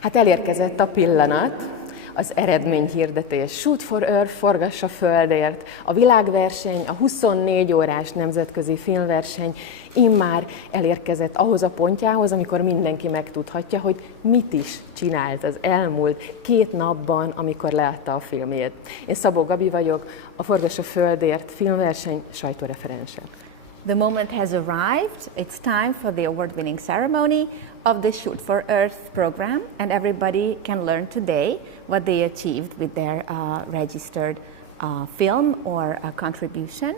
Hát elérkezett a pillanat, az eredményhirdetés. Shoot for Earth, forgass a földért. A világverseny, a 24 órás nemzetközi filmverseny immár elérkezett ahhoz a pontjához, amikor mindenki megtudhatja, hogy mit is csinált az elmúlt 2 napban, amikor leadta a filmjét. Én Szabó Gabi vagyok, a Forgass a földért filmverseny sajtóreferense. The moment has arrived. It's time for the award-winning ceremony of the Shoot for Earth program, and everybody can learn today what they achieved with their registered film or contribution.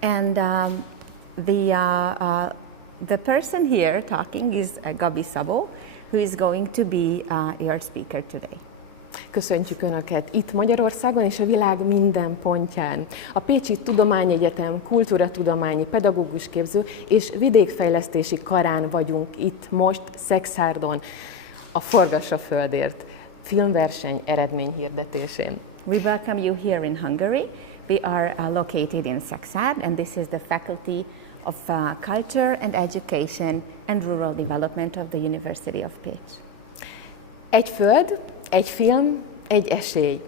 And the person here talking is Gabi Szabó, who is going to be your speaker today. Köszöntjük Önöket itt Magyarországon és a világ minden pontján. A Pécsi Tudományegyetem kultúratudományi pedagógusképző és vidékfejlesztési karán vagyunk itt most Szexárdon, a Forgass a földért filmverseny eredményhirdetésén. We welcome you here in Hungary. We are located in Szexárd, and this is the Faculty of Culture and Education and Rural Development of the University of Pécs. Egy föld, egy film, egy esély.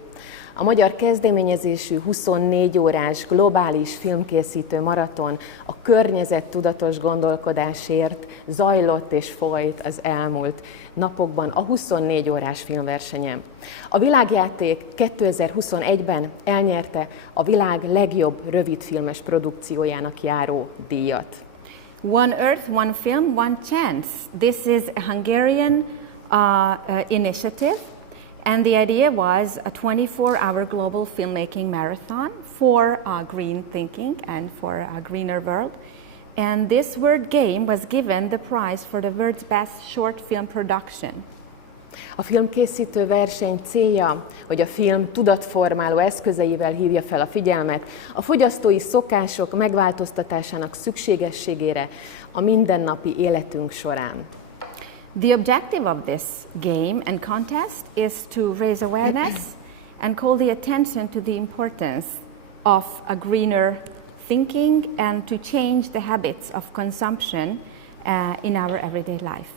A magyar kezdeményezésű 24 órás globális filmkészítő maraton a környezettudatos gondolkodásért zajlott és folyt az elmúlt napokban a 24 órás filmversenyen. A világjáték 2021-ben elnyerte a világ legjobb rövidfilmes produkciójának járó díjat. One Earth, one film, one chance. This is a Hungarian initiative, and the idea was a 24-hour global filmmaking marathon for green thinking and for a greener world. And this word game was given the prize for the world's best short film production. A filmkészítő verseny célja, hogy a film tudatformáló eszközeivel hívja fel a figyelmet a fogyasztói szokások megváltoztatásának szükségességére a mindennapi életünk során. The objective of this game and contest is to raise awareness and call the attention to the importance of a greener thinking and to change the habits of consumption in our everyday life.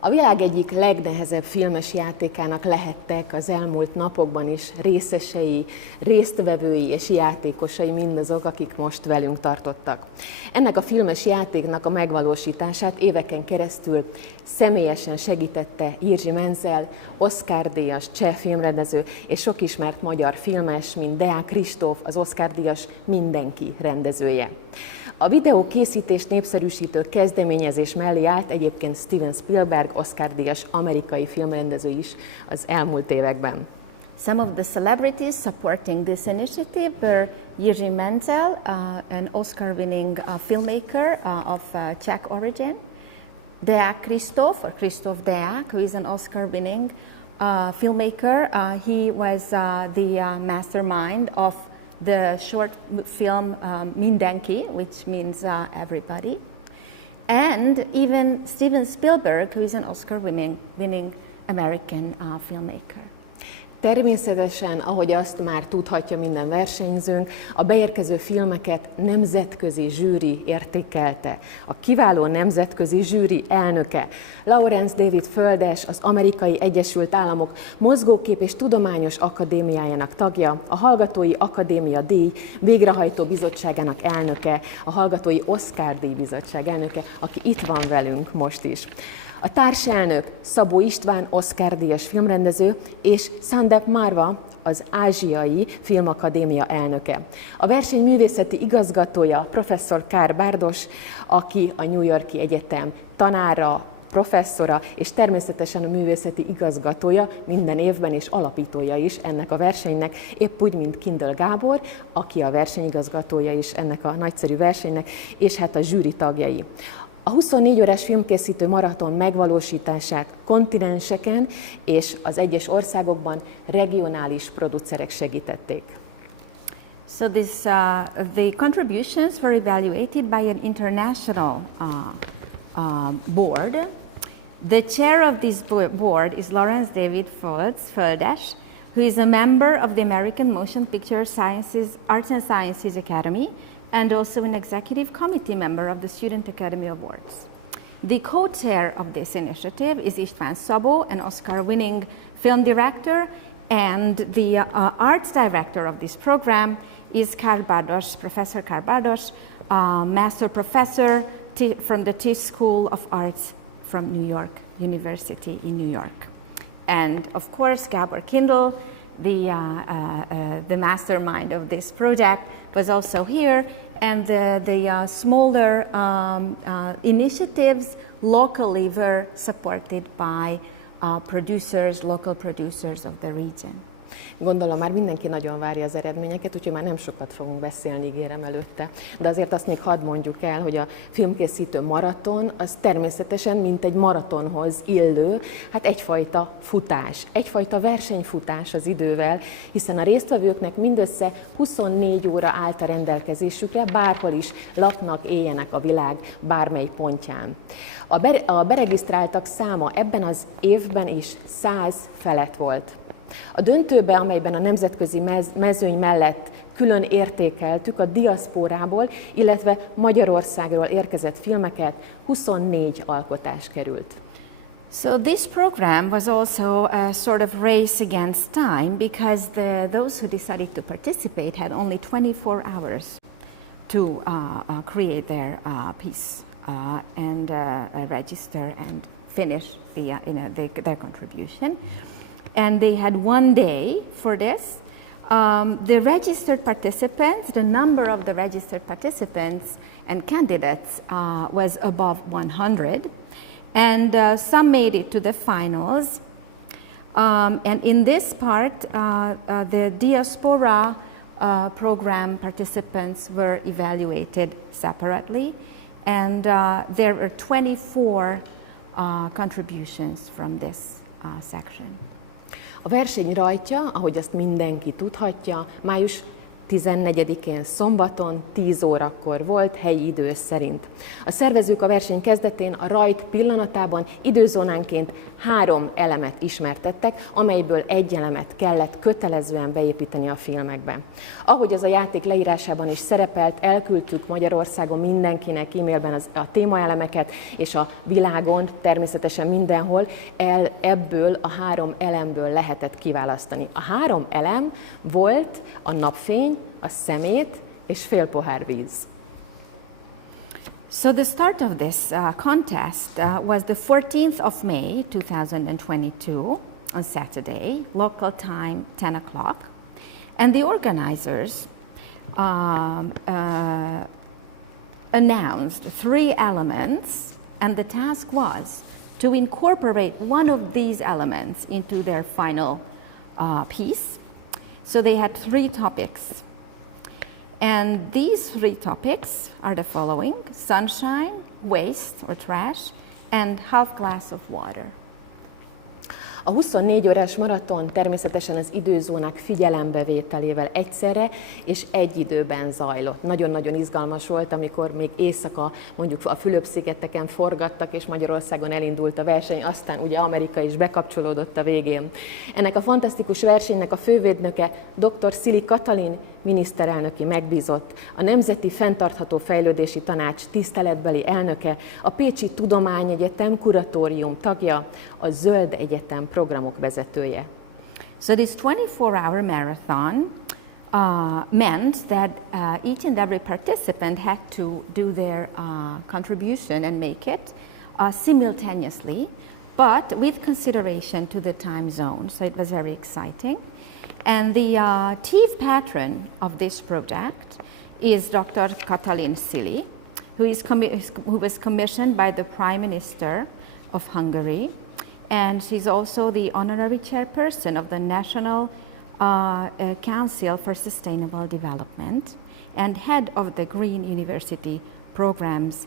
A világ egyik legnehezebb filmes játékának lehettek az elmúlt napokban is részesei, résztvevői és játékosai mindazok, akik most velünk tartottak. Ennek a filmes játéknak a megvalósítását éveken keresztül személyesen segítette Jiří Menzel, Oscar-díjas cseh filmrendező és sok ismert magyar filmes, mint Deák Kristóf, az Oscar-díjas Mindenki rendezője. A videókészítést népszerűsítő kezdeményezés mellé állt egyébként Steven Spielberg, Oscar-díjas amerikai filmrendező is az elmúlt években. Some of the celebrities supporting this initiative were Jiří Menzel, an Oscar-winning filmmaker of Czech origin, Deák Kristóf, or Kristóf Deák, who is an Oscar-winning filmmaker. He was the mastermind of the short film Mindenki, which means everybody, and even Steven Spielberg, who is an Oscar-winning American filmmaker. Természetesen, ahogy azt már tudhatja minden versenyzőnk, a beérkező filmeket nemzetközi zsűri értékelte. A kiváló nemzetközi zsűri elnöke, Lawrence David Földes, az Amerikai Egyesült Államok Mozgókép és Tudományos Akadémiájának tagja, a Hallgatói Akadémia díj végrehajtó bizottságának elnöke, a Hallgatói Oscar-díj bizottság elnöke, aki itt van velünk most is. A társelnök Szabó István, Oscar-díjas filmrendező, és Sandep Marva, az Ázsiai Filmakadémia elnöke. A verseny művészeti igazgatója professzor Kár Bárdos, aki a New York-i Egyetem tanára, professzora, és természetesen a művészeti igazgatója minden évben és alapítója is ennek a versenynek, épp úgy, mint Kindl Gábor, aki a versenyigazgatója is ennek a nagyszerű versenynek, és hát a zsűri tagjai. A 24 órás filmkészítő maraton megvalósítását kontinenseken és az egyes országokban regionális producerek segítették. So the contributions were evaluated by an international board. The chair of this board is Lawrence David Földes, who is a member of the American Motion Picture Arts and Sciences Academy and also an executive committee member of the Student Academy Awards. The co-chair of this initiative is István Szabó, an Oscar-winning film director, and the arts director of this program is Professor Karl Bardos, master professor from the Tisch School of Arts from New York University in New York. And of course, Gábor Kindl, the mastermind of this project, was also here, and the smaller initiatives locally were supported by local producers of the region. Gondolom már mindenki nagyon várja az eredményeket, úgyhogy már nem sokat fogunk beszélni, ígérem előtte. De azért azt még hadd mondjuk el, hogy a filmkészítő maraton az természetesen, mint egy maratonhoz illő, hát egyfajta futás, egyfajta versenyfutás az idővel, hiszen a résztvevőknek mindössze 24 óra állt a rendelkezésükre, bárhol is laknak, éljenek a világ bármely pontján. A beregisztráltak száma ebben az évben is 100 felett volt. A döntőbe, amelyben a nemzetközi mezőny mellett külön értékeltük a diaszpórából, illetve Magyarországról érkezett filmeket, 24 alkotás került. So this program was also a sort of race against time, because those who decided to participate had only 24 hours to create their piece and register and finish their contribution. And they had one day for this. The registered participants, the number of the registered participants and candidates was above 100, and some made it to the finals. And in this part, the diaspora program participants were evaluated separately, and there were 24 contributions from this section. A verseny rajtja, ahogy azt mindenki tudhatja, május 14-én szombaton 10 órakor volt helyi idő szerint. A szervezők a verseny kezdetén a rajt pillanatában időzónánként 3 elemet ismertettek, amelyből egy elemet kellett kötelezően beépíteni a filmekbe. Ahogy az a játék leírásában is szerepelt, elküldtük Magyarországon mindenkinek e-mailben a témaelemeket, és a világon természetesen mindenhol ebből a 3 elemből lehetett kiválasztani. A 3 elem volt a napfény, a szemét és fél pohár víz. So the start of this contest was the 14th of May 2022 on Saturday, local time 10 o'clock, and the organizers announced 3 elements, and the task was to incorporate one of these elements into their final piece. So they had 3 topics. And these 3 topics are the following: sunshine, waste or trash, and half glass of water. A 24 órás maraton természetesen az időzónák figyelembevételével egyszerre és egy időben zajlott. Nagyon-nagyon izgalmas volt, amikor még éjszaka mondjuk a Fülöp-szigeteken forgattak, és Magyarországon elindult a verseny, aztán ugye Amerika is bekapcsolódott a végén. Ennek a fantasztikus versenynek a fővédnöke dr. Szili Katalin miniszterelnöki megbízott, a Nemzeti Fenntartható Fejlődési Tanács tiszteletbeli elnöke, a Pécsi Tudományegyetem kuratórium tagja, a Zöld Egyetem programok vezetője. So this 24-hour marathon meant that each and every participant had to do their contribution and make it simultaneously, but with consideration to the time zone. So it was very exciting. And the chief patron of this project is Dr. Katalin Szili, who was commissioned by the Prime Minister of Hungary, and she's also the honorary chairperson of the National Council for Sustainable Development and head of the Green University programs.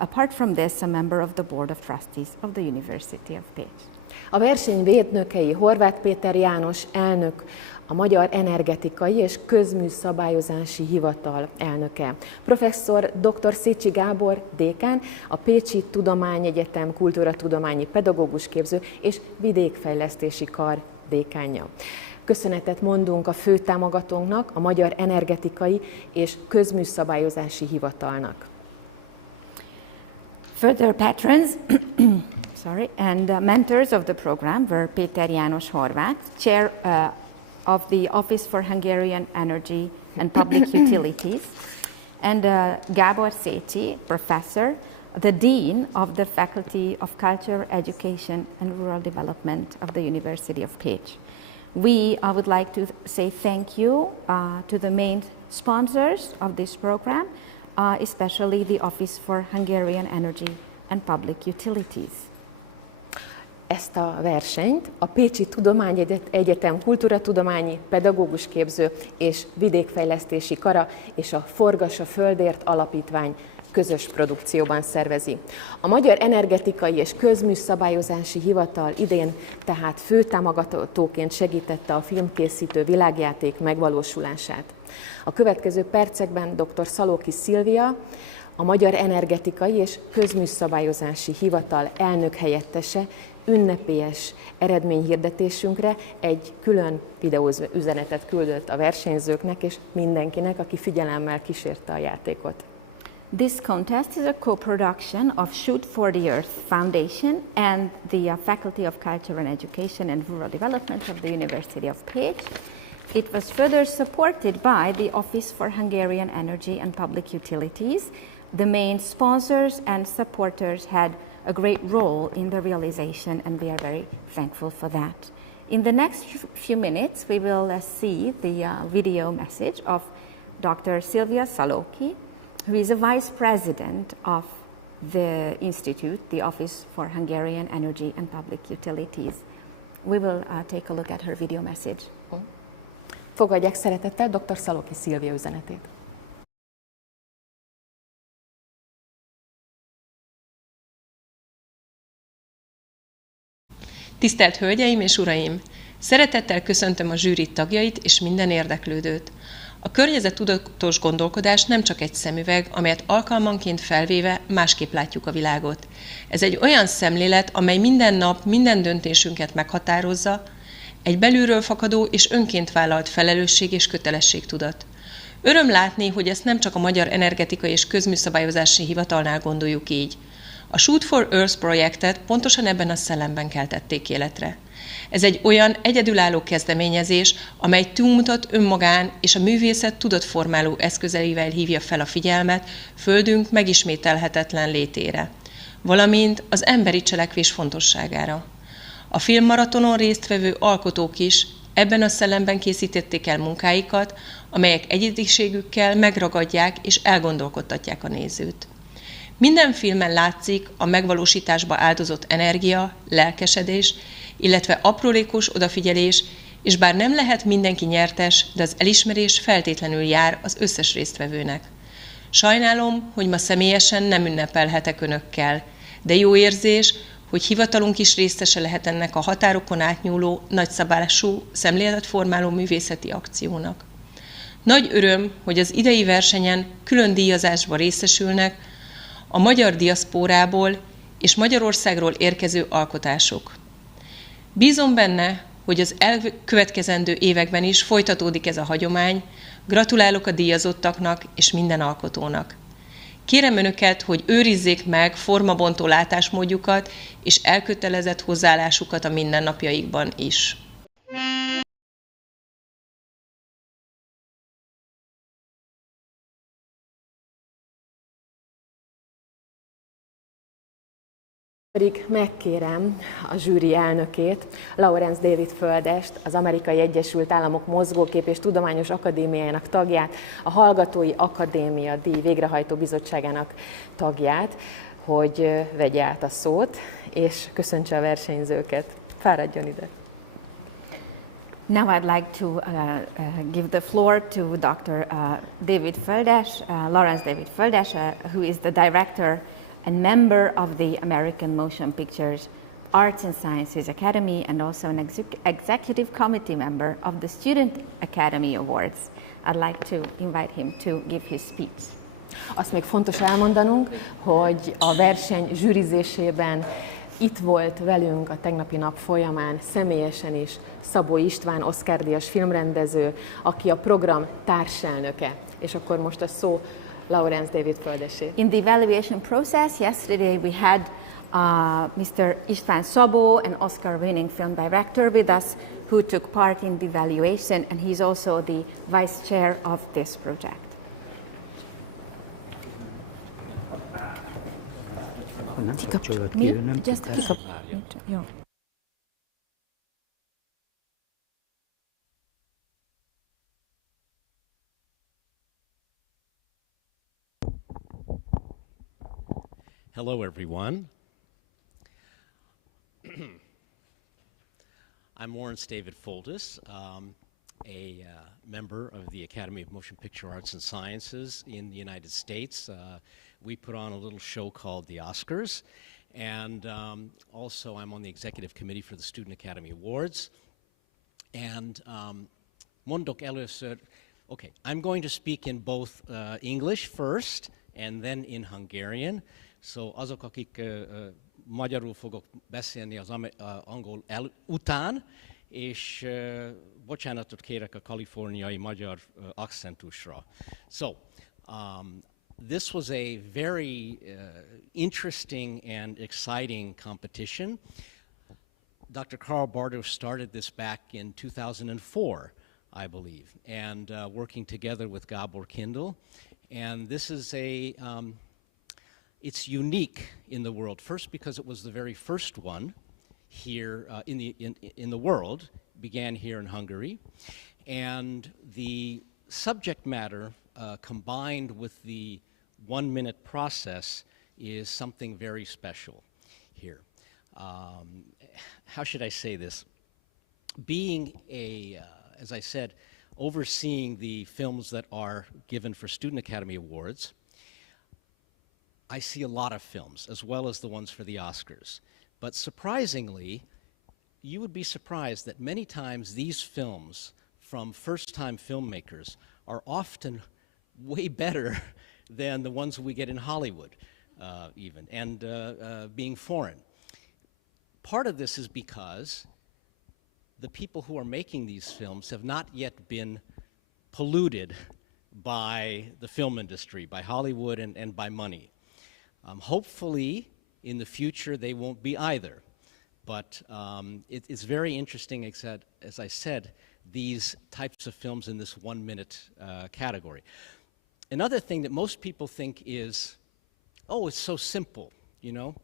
Apart from this, a member of the Board of Trustees of the University of Pécs. A verseny védnökei Horváth Péter János elnök, a Magyar Energetikai és Közműszabályozási Hivatal elnöke, professzor dr. Szécsi Gábor dékán, a Pécsi Tudományegyetem kultúratudományi pedagógusképző és vidékfejlesztési kar dékánja. Köszönetet mondunk a fő támogatónknak, a Magyar Energetikai és Közműszabályozási Hivatalnak. Further patrons and mentors of the program were Péter János Horváth, Chair of the Office for Hungarian Energy and Public Utilities, and Gábor Szécsi, Professor, the Dean of the Faculty of Culture, Education and Rural Development of the University of Pécs. We would like to say thank you to the main sponsors of this program, especially the Office for Hungarian Energy and Public Utilities. Ezt a versenyt a Pécsi Tudományegyetem Kultúratudományi Pedagógusképző és Vidékfejlesztési Kara és a FORGASS A FÖLDÉRT Alapítvány közös produkcióban szervezi. A Magyar Energetikai és Közműszabályozási Hivatal idén tehát főtámogatóként segítette a filmkészítő világjáték megvalósulását. A következő percekben dr. Szalóki Szilvia, a Magyar Energetikai és Közműszabályozási Hivatal elnök helyettese ünnepélyes eredményhirdetésünkre egy külön videóüzenetet küldött a versenyzőknek és mindenkinek, aki figyelemmel kísérte a játékot. This contest is a co-production of Shoot for the Earth Foundation and the Faculty of Culture and Education and Rural Development of the University of Pécs. It was further supported by the Office for Hungarian Energy and Public Utilities. The main sponsors and supporters had a great role in the realization, and we are very thankful for that. In the next few minutes, we will see the video message of Dr. Silvia Szalóki, who is a vice president of the institute, the Office for Hungarian Energy and Public Utilities. We will take a look at her video message. Fogadják szeretettel dr. Szalóki Szilvia üzenetét. Tisztelt Hölgyeim és Uraim! Szeretettel köszöntöm a zsűri tagjait és minden érdeklődőt. A környezettudatos gondolkodás nem csak egy szemüveg, amelyet alkalmanként felvéve másképp látjuk a világot. Ez egy olyan szemlélet, amely minden nap minden döntésünket meghatározza, egy belülről fakadó és önként vállalt felelősség és kötelességtudat. Öröm látni, hogy ezt nem csak a Magyar Energetikai és Közműszabályozási Hivatalnál gondoljuk így. A Shoot for Earth projektet pontosan ebben a szellemben keltették életre. Ez egy olyan egyedülálló kezdeményezés, amely túlmutat önmagán és a művészet tudatformáló eszközeivel hívja fel a figyelmet Földünk megismételhetetlen létére, valamint az emberi cselekvés fontosságára. A filmmaratonon résztvevő alkotók is ebben a szellemben készítették el munkáikat, amelyek egyediségükkel megragadják és elgondolkodtatják a nézőt. Minden filmen látszik a megvalósításba áldozott energia, lelkesedés, illetve aprólékos odafigyelés, és bár nem lehet mindenki nyertes, de az elismerés feltétlenül jár az összes résztvevőnek. Sajnálom, hogy ma személyesen nem ünnepelhetek önökkel, de jó érzés, hogy hivatalunk is részese lehet ennek a határokon átnyúló, nagyszabású, szemléletformáló művészeti akciónak. Nagy öröm, hogy az idei versenyen külön díjazásba részesülnek a magyar diaszpórából és Magyarországról érkező alkotások. Bízom benne, hogy az elkövetkezendő években is folytatódik ez a hagyomány, gratulálok a díjazottaknak és minden alkotónak. Kérem Önöket, hogy őrizzék meg formabontó látásmódjukat és elkötelezett hozzáállásukat a mindennapjaikban is. Pedig megkérem a zsűri elnökét, Lawrence David Földest, az Amerikai Egyesült Államok Mozgókép és Tudományos Akadémiájának tagját, a Hallgatói Akadémia díj végrehajtó bizottságának tagját, hogy vegye át a szót, és köszöntse a versenyzőket. Fáradjon ide! Now I'd like to give the floor to Dr. David Földes, Lawrence David Földes, who is the director and member of the American Motion Pictures Arts and Sciences Academy and also an executive committee member of the Student Academy Awards. I'd like to invite him to give his speech. Azt még fontos elmondanunk, hogy a verseny zsűrizésében itt volt velünk a tegnapi nap folyamán személyesen is Szabó István, Oscar-díjas filmrendező, aki a program társelnöke. És akkor most a szó Laurence David földesét. In the evaluation process, yesterday we had Mr. István Szabó, an Oscar-winning film director with us, who took part in the evaluation, and he's also the vice chair of this project. Nem kapcsolod ki, ő nem Just tud jó. Hello, everyone. I'm Lawrence David Foldis, a member of the Academy of Motion Picture Arts and Sciences in the United States. We put on a little show called the Oscars, and also I'm on the executive committee for the Student Academy Awards. And mondok először, okay, I'm going to speak in both English first and then in Hungarian. So azok, akik magyarul fogok beszélni az angol után, és bocsánatot kérek a kaliforniai magyar akcentusra. So, this was a very interesting and exciting competition. Dr. Karl Bartos started this back in 2004, I believe, and working together with Gabor Kindl. And this is a it's unique in the world. First, because it was the very first one here in the world, began here in Hungary, and the subject matter combined with the 1 minute process is something very special here. How should I say this? Being as I said, overseeing the films that are given for Student Academy Awards, I see a lot of films, as well as the ones for the Oscars. But surprisingly, you would be surprised that many times these films from first-time filmmakers are often way better than the ones we get in Hollywood, even, and being foreign. Part of this is because the people who are making these films have not yet been polluted by the film industry, by Hollywood and by money. Hopefully, in the future, they won't be either. But it's very interesting, as I said, these types of films in this 1 minute category. Another thing that most people think is, oh, it's so simple, you know?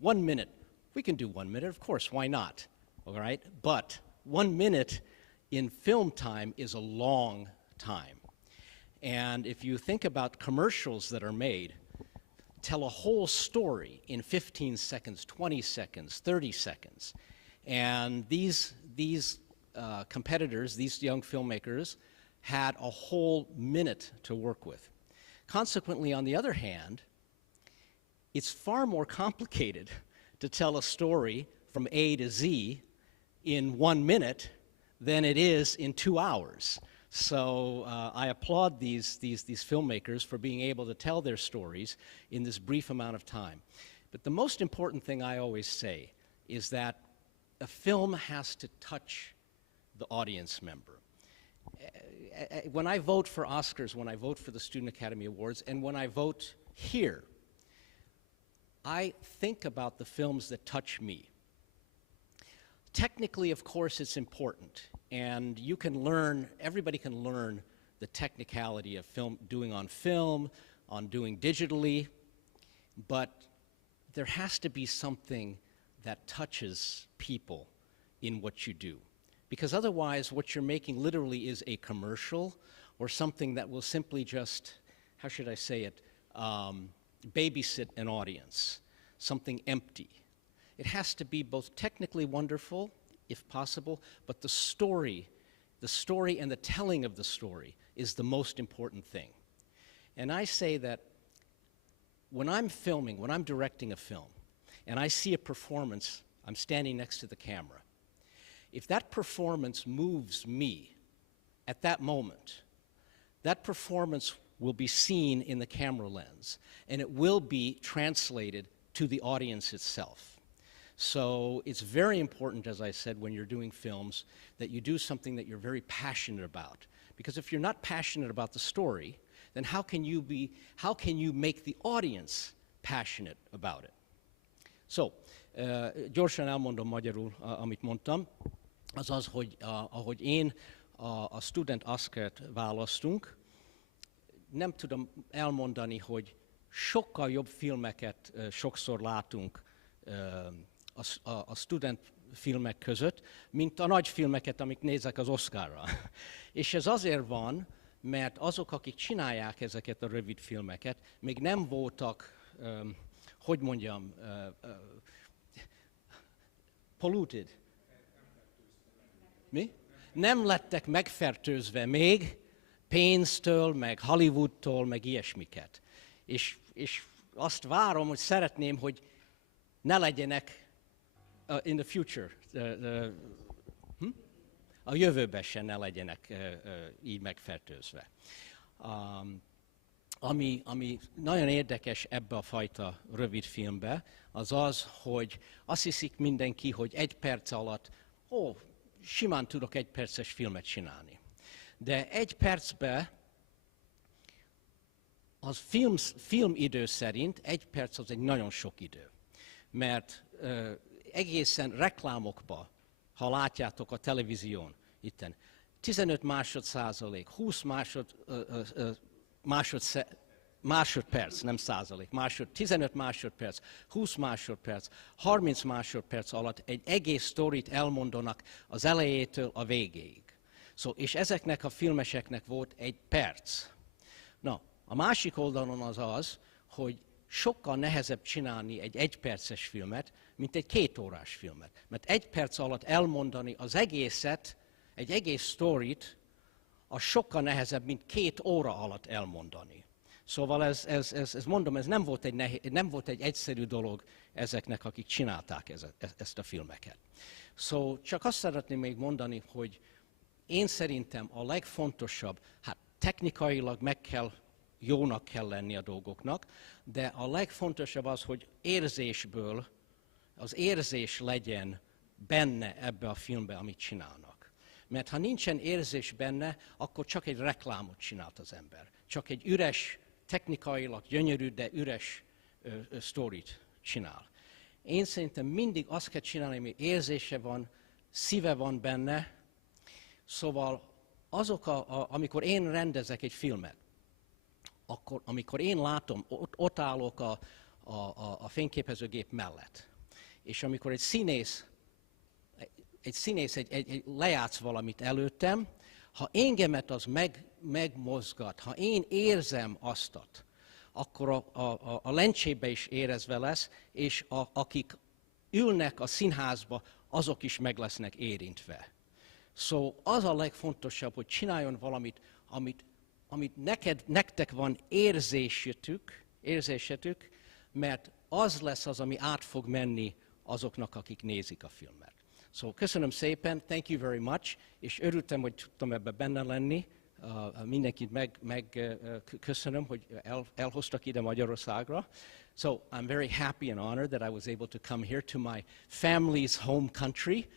1 minute, we can do 1 minute, of course, why not? All right? But 1 minute in film time is a long time. And if you think about commercials that are made, tell a whole story in 15 seconds, 20 seconds, 30 seconds. And these competitors, these young filmmakers, had a whole minute to work with. Consequently, on the other hand, it's far more complicated to tell a story from A to Z in 1 minute than it is in 2 hours. So I applaud these filmmakers for being able to tell their stories in this brief amount of time. But the most important thing I always say is that a film has to touch the audience member. When I vote for Oscars, when I vote for the Student Academy Awards, and when I vote here, I think about the films that touch me. Technically, of course, it's important. And you can learn, everybody can learn the technicality of doing on film, on doing digitally, but there has to be something that touches people in what you do. Because otherwise, what you're making literally is a commercial or something that will simply just, how should I say it, babysit an audience, something empty. It has to be both technically wonderful, if possible, but the story and the telling of the story is the most important thing. And I say that when I'm filming, when I'm directing a film, and I see a performance, I'm standing next to the camera. If that performance moves me at that moment, that performance will be seen in the camera lens, and it will be translated to the audience itself. So it's very important, as I said, when you're doing films, that you do something that you're very passionate about. Because if you're not passionate about the story, then how can you make the audience passionate about it? So, gyorsan elmondom magyarul, amit mondtam, az az, hogy ahogy én a Student Oscart választunk, nem tudom elmondani, hogy sokkal jobb filmeket sokszor látunk a student filmek között, mint a nagy filmeket, amik nézek az Oscarra. És ez azért van, mert azok, akik csinálják ezeket a rövid filmeket, még nem voltak, hogy mondjam, polluted. Mi? Nem lettek megfertőzve még pénztől, meg Hollywoodtól, meg ilyesmiket. És azt várom, hogy szeretném, hogy ne legyenek in the future, a jövőben sem ne legyenek így megfertőzve. Ami nagyon érdekes ebbe a fajta rövid filmbe, az az, hogy azt hiszik mindenki, hogy 1 perc alatt, simán tudok 1 perces filmet csinálni. De 1 percben az filmidő szerint 1 perc az egy nagyon sok idő. Mert egészen reklámokba, ha látjátok a televízión, itten 15 másodszázalék, 20 másodperc, nem százalék, 15 másodperc, 20 másodperc, 30 másodperc alatt egy egész sztorit elmondanak az elejétől a végéig. És ezeknek a filmeseknek volt 1 perc. Na, a másik oldalon az, hogy sokkal nehezebb csinálni egy 1 perces filmet, mint egy 2 órás filmet. Mert 1 perc alatt elmondani az egészet, egy egész sztorit, az sokkal nehezebb, mint 2 óra alatt elmondani. Szóval mondom, ez nem volt egy egyszerű dolog ezeknek, akik csinálták ezt a filmeket. Szóval csak azt szeretném még mondani, hogy én szerintem a legfontosabb, technikailag jónak kell lenni a dolgoknak, de a legfontosabb az, hogy érzésből az érzés legyen benne ebbe a filmbe, amit csinálnak. Mert ha nincsen érzés benne, akkor csak egy reklámot csinált az ember. Csak egy üres, technikailag gyönyörű, de üres sztorit csinál. Én szerintem mindig azt kell csinálni, hogy érzése van, szíve van benne. Szóval amikor én rendezek egy filmet, akkor amikor én látom, ott állok a fényképezőgép mellett, és amikor egy színész lejátsz valamit előttem, ha engemet az megmozgat, ha én érzem aztat, akkor a lencsébe is érezve lesz, és akik ülnek a színházba, azok is meg lesznek érintve. Szóval az a legfontosabb, hogy csináljon valamit, amit nektek van érzésetük, mert az lesz az, ami át fog menni azoknak, akik nézik a filmet. Szóval köszönöm szépen, thank you very much, és örültem, hogy tudtam ebben benne lenni. Mindenkit köszönöm, hogy elhoztak ide Magyarországra. So I'm very happy and honored that I was able to come here to my family's home country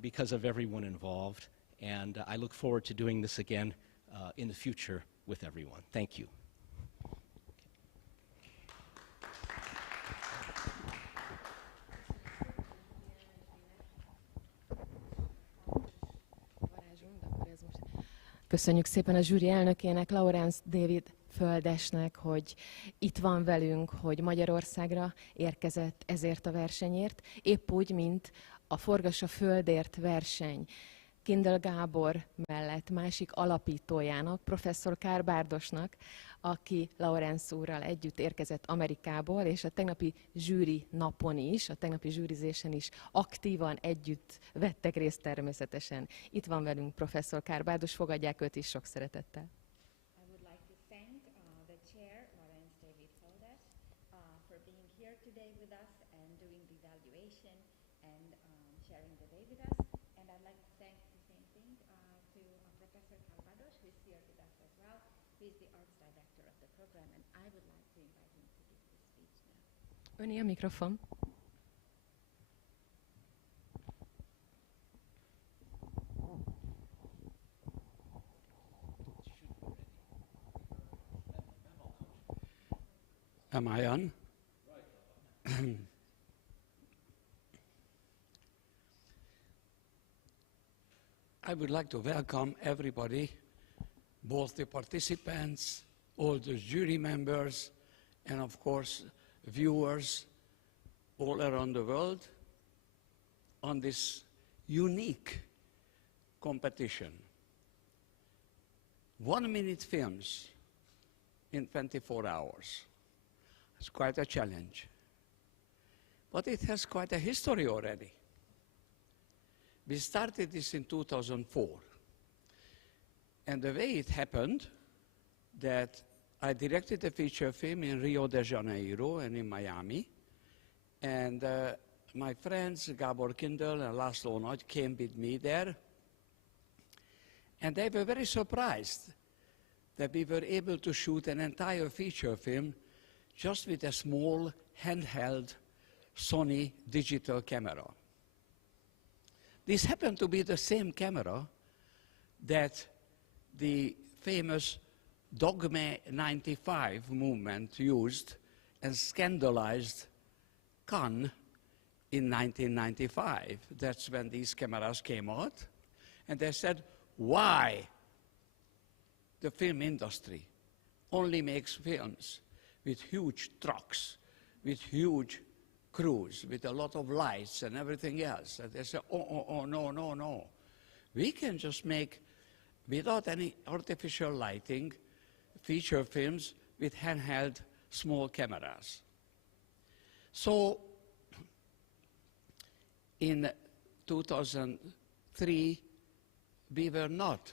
because of everyone involved. And I look forward to doing this again in the future with everyone. Thank you. Köszönjük szépen a zsűri elnökének, Lawrence David Földesnek, hogy itt van velünk, hogy Magyarországra érkezett ezért a versenyért, épp úgy, mint a Forgass a Földért verseny Kindl Gábor mellett másik alapítójának, professzor Kár Bárdosnak, aki Lawrence úrral együtt érkezett Amerikából, és a tegnapi zsűri napon is, a tegnapi zsűrizésen is aktívan együtt vettek részt természetesen. Itt van velünk professzor Kár Bárdos, fogadják őt is sok szeretettel. I would like to thank the chair, Lawrence David Foldes, for being here today with us and doing the evaluation and sharing the day with us. And I'd like to thank the same thing to Professor Kalbados, who is here with us as well, who is the arts director of the program, and I would like to invite him to give his speech now. Öné a mikrofon. Am I on? I would like to welcome everybody, both the participants, all the jury members, and of course, viewers all around the world on this unique competition. 1-minute films in 24 hours. It's quite a challenge. But it has quite a history already. We started this in 2004. And the way it happened, that I directed a feature film in Rio de Janeiro and in Miami. And my friends, Gábor Kindl and László Nagy, came with me there. And they were very surprised that we were able to shoot an entire feature film just with a small handheld Sony digital camera. This happened to be the same camera that the famous Dogme 95 movement used and scandalized Cannes in 1995. That's when these cameras came out. And they said, why the film industry only makes films with huge trucks, with huge crews, with a lot of lights and everything else. And they said, oh, no. We can just make, without any artificial lighting, feature films with handheld small cameras. So in 2003, we were not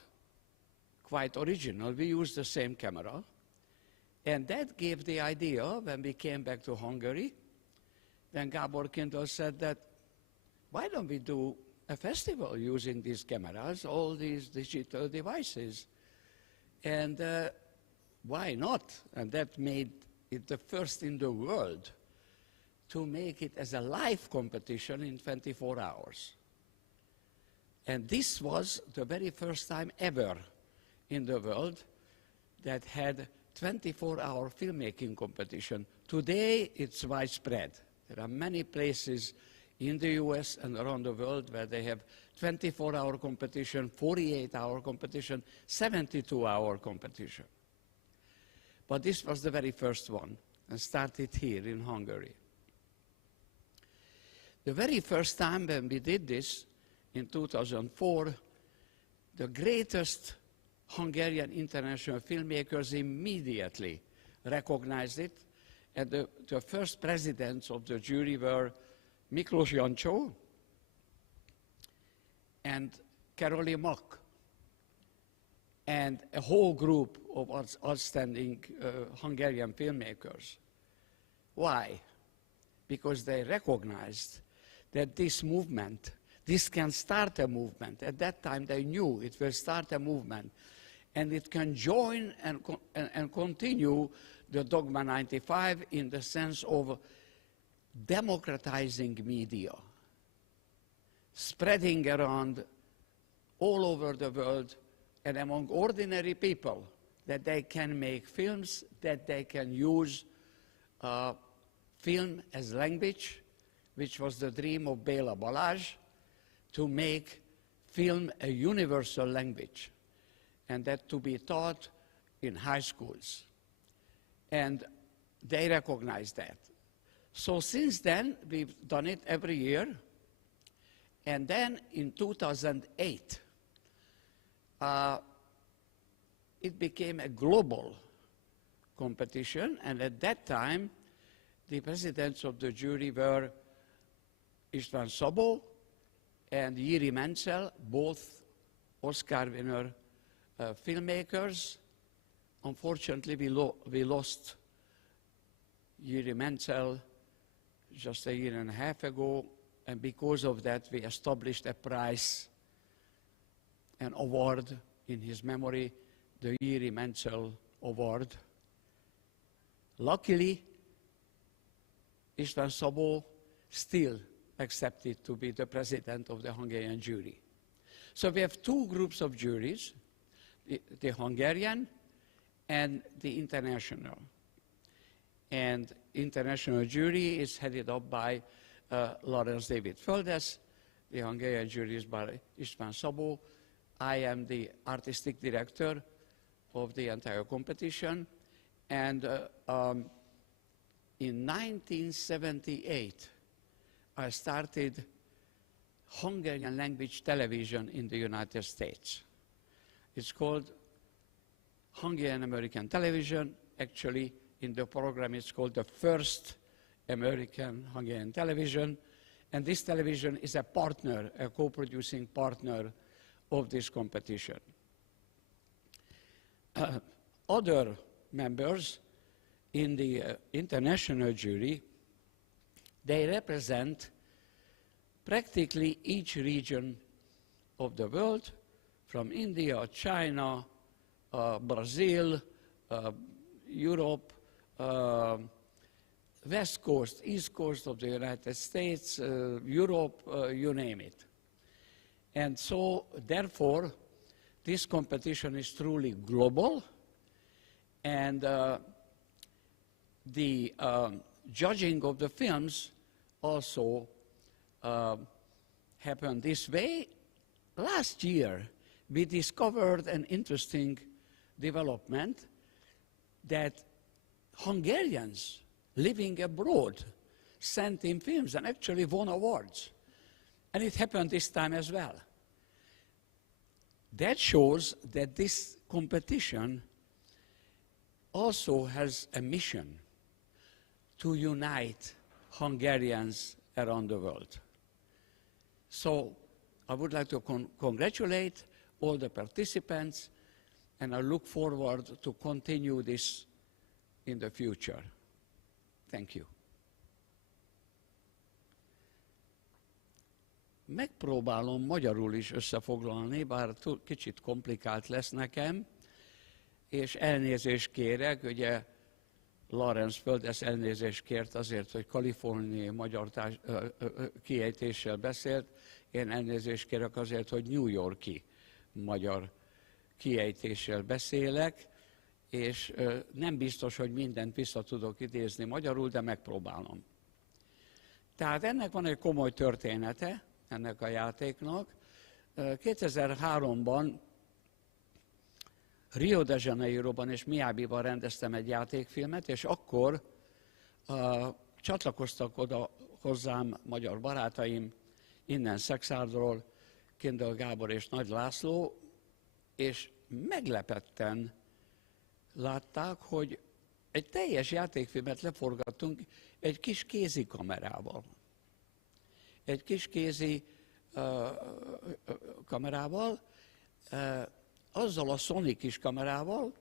quite original. We used the same camera. And that gave the idea, when we came back to Hungary, then Gábor Kindl said that, why don't we do a festival using these cameras, all these digital devices? And why not? And that made it the first in the world to make it as a live competition in 24 hours. And this was the very first time ever in the world that had 24-hour filmmaking competition. Today, it's widespread. There are many places in the US and around the world where they have 24-hour competition, 48-hour competition, 72-hour competition. But this was the very first one, and started here in Hungary. The very first time when we did this, in 2004, the greatest Hungarian international filmmakers immediately recognized it, and the first presidents of the jury were Miklós Jancsó and Károly Mak, and a whole group of outstanding Hungarian filmmakers. Why? Because they recognized that this movement, this can start a movement. At that time, they knew it will start a movement, and it can join and continue the Dogma 95 in the sense of democratizing media, spreading around all over the world and among ordinary people, that they can make films, that they can use film as language, which was the dream of Béla Balázs, to make film a universal language, and that to be taught in high schools. And they recognize that. So since then, we've done it every year. And then in 2008, it became a global competition. And at that time, the presidents of the jury were István Szabó and Jiří Menzel, both Oscar winner filmmakers. Unfortunately, we lost Jiří Menzel just a year and a half ago, and because of that, we established a prize, an award in his memory, the Jiří Menzel Award. Luckily, István Szabó still accepted to be the president of the Hungarian jury. So we have two groups of juries, the Hungarian and the international. and international jury is headed up by Lawrence David FORGASS. The Hungarian jury is by István Szabó. I am the artistic director of the entire competition, and in 1978 I started Hungarian language television in the United States. It's called Hungarian American Television. Actually, in the program it's called the First American Hungarian Television, and this television is a partner, a co-producing partner of this competition. Other members in the international jury, they represent practically each region of the world, from India, China, Brazil, Europe, West Coast, East Coast of the United States, Europe, you name it. And so, therefore, this competition is truly global, and the judging of the films also happened this way. Last year, we discovered an interesting development that Hungarians living abroad sent in films and actually won awards. And it happened this time as well. That shows that this competition also has a mission to unite Hungarians around the world. So I would like to congratulate all the participants, and I look forward to continue this in the future. Thank you. Megpróbálom magyarul is összefoglalni, bár kicsit komplikált lesz nekem, és elnézést kérek, ugye Lawrence FORGASS elnézést kért azért, hogy kaliforniai magyar kiejtéssel beszélt, én elnézést kérek azért, hogy New York-i magyar kiejtéssel beszélek, és nem biztos, hogy mindent vissza tudok idézni magyarul, de megpróbálom. Tehát ennek van egy komoly története, ennek a játéknak. 2003-ban Rio de Janeiroban és Miamiban rendeztem egy játékfilmet, és akkor csatlakoztak oda hozzám magyar barátaim, innen Szexárdról, Kindel Gábor és Nagy László, és meglepetten látták, hogy egy teljes játékfilmet leforgattunk egy kis kézi kamerával. Egy kis kézi kamerával, azzal a Sony kis kamerával,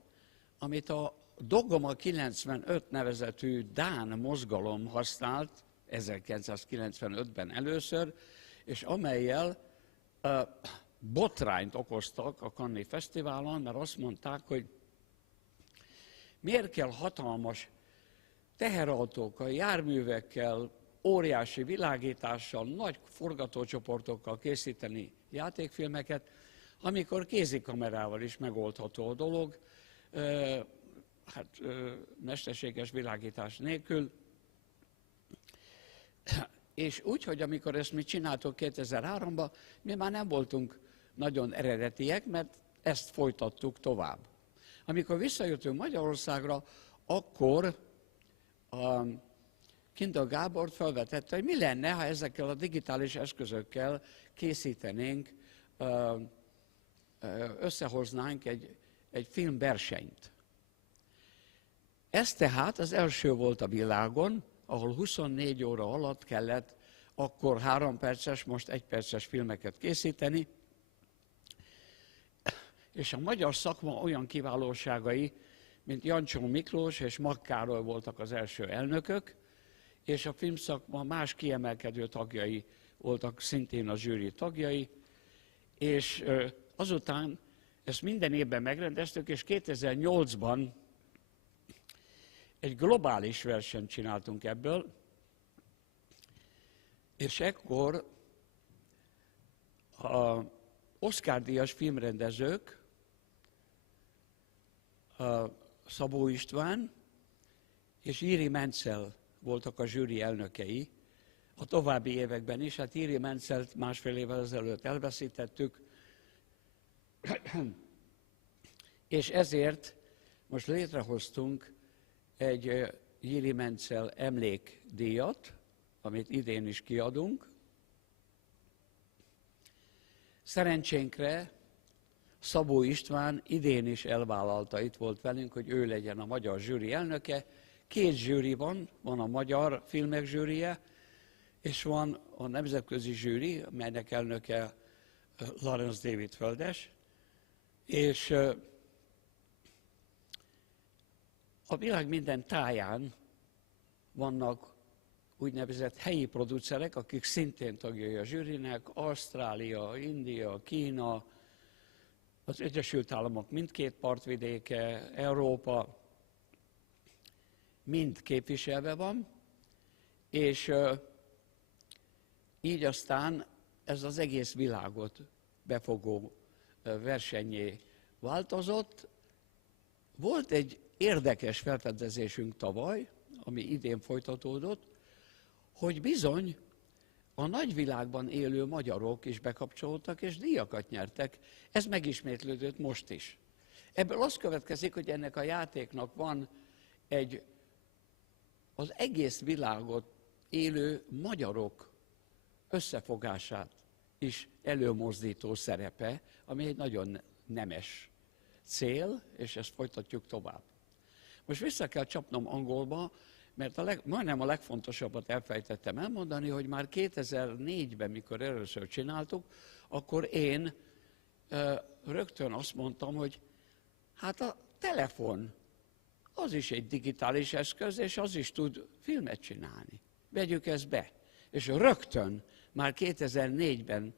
amit a Dogma 95 nevezetű dán mozgalom használt 1995-ben először, és amellyel botrányt okoztak a Cannes-i Fesztiválon, mert azt mondták, hogy miért kell hatalmas teherautókkal, járművekkel, óriási világítással, nagy forgatócsoportokkal készíteni játékfilmeket, amikor kézikamerával is megoldható a dolog, mesterséges világítás nélkül. És úgy, hogy amikor ezt mi csináltuk 2003-ban, mi már nem voltunk nagyon eredetiek, mert ezt folytattuk tovább. Amikor visszajöttünk Magyarországra, akkor Kindel Gábor felvetette, hogy mi lenne, ha ezekkel a digitális eszközökkel készítenénk, összehoznánk egy filmversenyt. Ez tehát az első volt a világon, ahol 24 óra alatt kellett akkor 3 perces, most 1 perces filmeket készíteni, és a magyar szakma olyan kiválóságai, mint Jancsó Miklós és Mag Károly voltak az első elnökök, és a filmszakma más kiemelkedő tagjai voltak szintén a zsűri tagjai, és azután ezt minden évben megrendeztük, és 2008-ban egy globális versenyt csináltunk ebből, és ekkor az Oscar-díjas filmrendezők, Szabó István és Iri Menzel voltak a zsűri elnökei, a további években is. Hát Iri Menzelt másfél évvel ezelőtt elveszítettük, és ezért most létrehoztunk egy Iri Menzel emlékdíjat, amit idén is kiadunk. Szerencsénkre Szabó István idén is elvállalta, itt volt velünk, hogy ő legyen a magyar zsűri elnöke. 2 zsűri van a magyar filmek zsűrije, és van a nemzetközi zsűri, melynek elnöke Lawrence David Földes, és a világ minden táján vannak úgynevezett helyi producerek, akik szintén tagjai a zsűrinek, Ausztrália, India, Kína, az Egyesült Államok mindkét partvidéke, Európa, mind képviselve van, és így aztán ez az egész világot befogó versennyé változott. Volt egy érdekes felfedezésünk tavaly, ami idén folytatódott, hogy bizony a nagyvilágban élő magyarok is bekapcsolódtak és díjakat nyertek. Ez megismétlődött most is. Ebből az következik, hogy ennek a játéknak van egy az egész világot élő magyarok összefogását is előmozdító szerepe, ami egy nagyon nemes cél, és ezt folytatjuk tovább. Most vissza kell csapnom angolba, mert majdnem a legfontosabbat elfejtettem elmondani, hogy már 2004-ben, mikor először csináltuk, akkor én rögtön azt mondtam, hogy hát a telefon az is egy digitális eszköz, és az is tud filmet csinálni. Vegyük ezt be. És rögtön, már 2004-ben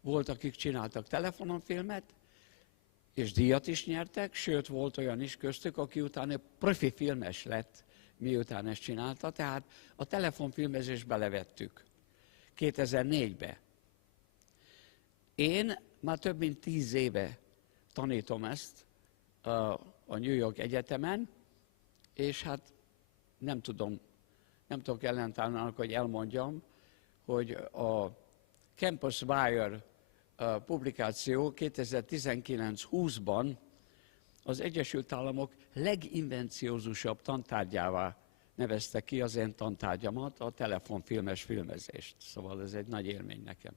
volt, akik csináltak telefonon filmet, és díjat is nyertek, sőt volt olyan is köztük, aki utána profi filmes lett, miután ezt csinálta, tehát a telefonfilmezést belevettük 2004-be. Én már több mint 10 éve tanítom ezt a New York Egyetemen, és hát nem tudok ellentállni annak, hogy elmondjam, hogy a Campus Wire publikáció 2019-20-ban az Egyesült Államok leginvenciózusabb tantárgyává nevezte ki az én tantárgyamat, a telefonfilmes filmezést. Szóval ez egy nagy élmény nekem.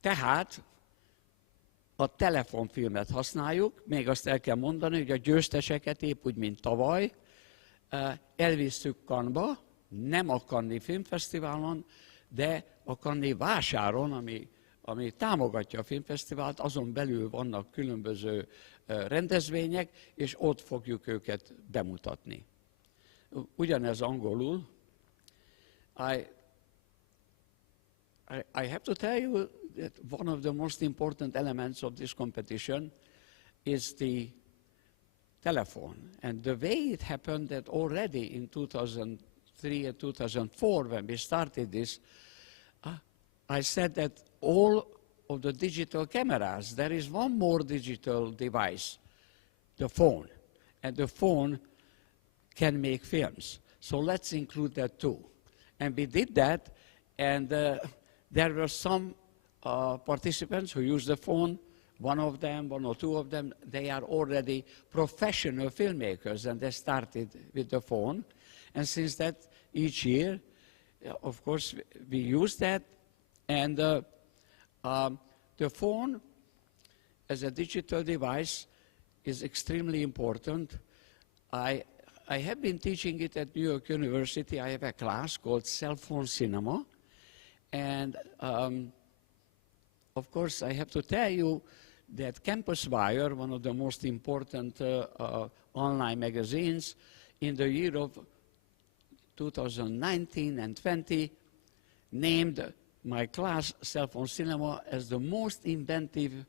Tehát a telefonfilmet használjuk, még azt el kell mondani, hogy a győzteseket épp úgy, mint tavaly, elvisszük Cannes-ba, nem a Cannes-i Filmfesztiválon, de a Cannes-i vásáron, ami támogatja a filmfesztivált, azon belül vannak különböző rendezvények, és ott fogjuk őket bemutatni. Ugyanez angolul. I have to tell you that one of the most important elements of this competition is the telephone. And the way it happened that already in 2003 and 2004, when we started this, I said that all of the digital cameras, there is one more digital device, the phone. And the phone can make films. So let's include that too. And we did that, and there were some participants who used the phone. One of them, one or two of them, they are already professional filmmakers, and they started with the phone. And since that, each year, of course, we use that. And the phone, as a digital device, is extremely important. I have been teaching it at New York University. I have a class called Cell Phone Cinema. And of course, I have to tell you that Campus Wire, one of the most important online magazines, in the year of 2019 and 20, named my class, Cell Phone Cinema, as the most inventive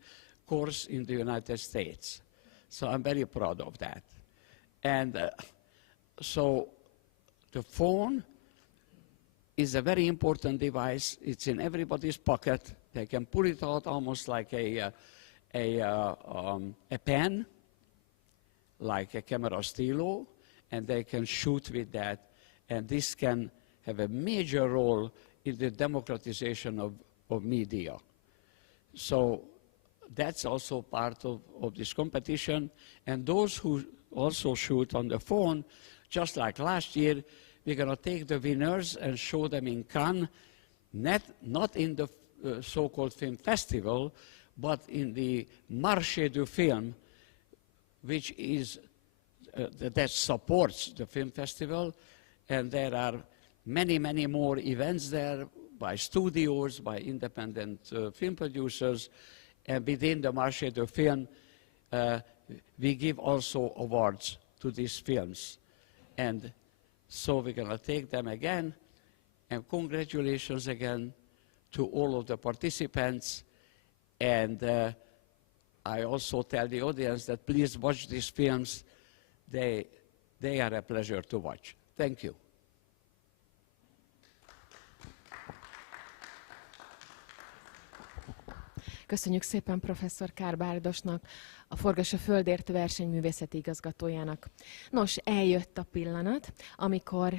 course in the United States. So I'm very proud of that. And so the phone is a very important device. It's in everybody's pocket. They can pull it out almost like a pen, like a camera stylo, and they can shoot with that, and this can have a major role in the democratization of media. So that's also part of this competition, and those who also shoot on the phone, just like last year, we're going to take the winners and show them in Cannes, not in the so-called film festival, but in the Marché du Film, which is that supports the film festival, and there are many, many more events there by studios, by independent film producers, and within the Marché du Film, we give also awards to these films. And so we're going to take them again, and congratulations again to all of the participants. And I also tell the audience that please watch these films. They are a pleasure to watch. Thank you. Köszönjük szépen professzor Kár Bárdosnak, a Forgass a Földért versenyművészeti igazgatójának. Nos, eljött a pillanat, amikor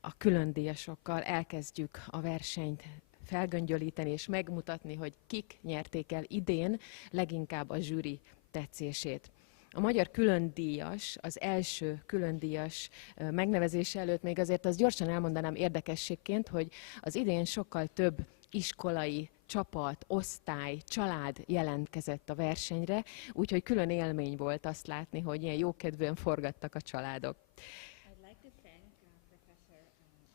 a különdíjasokkal elkezdjük a versenyt felgöngyölíteni és megmutatni, hogy kik nyerték el idén leginkább a zsűri tetszését. A magyar különdíjas, az első különdíjas megnevezése előtt még azért azt gyorsan elmondanám érdekességként, hogy az idén sokkal több iskolai csapat, osztály, család jelentkezett a versenyre, úgyhogy külön élmény volt azt látni, hogy ilyen jókedvűen forgattak a családok. I'd like to thank Professor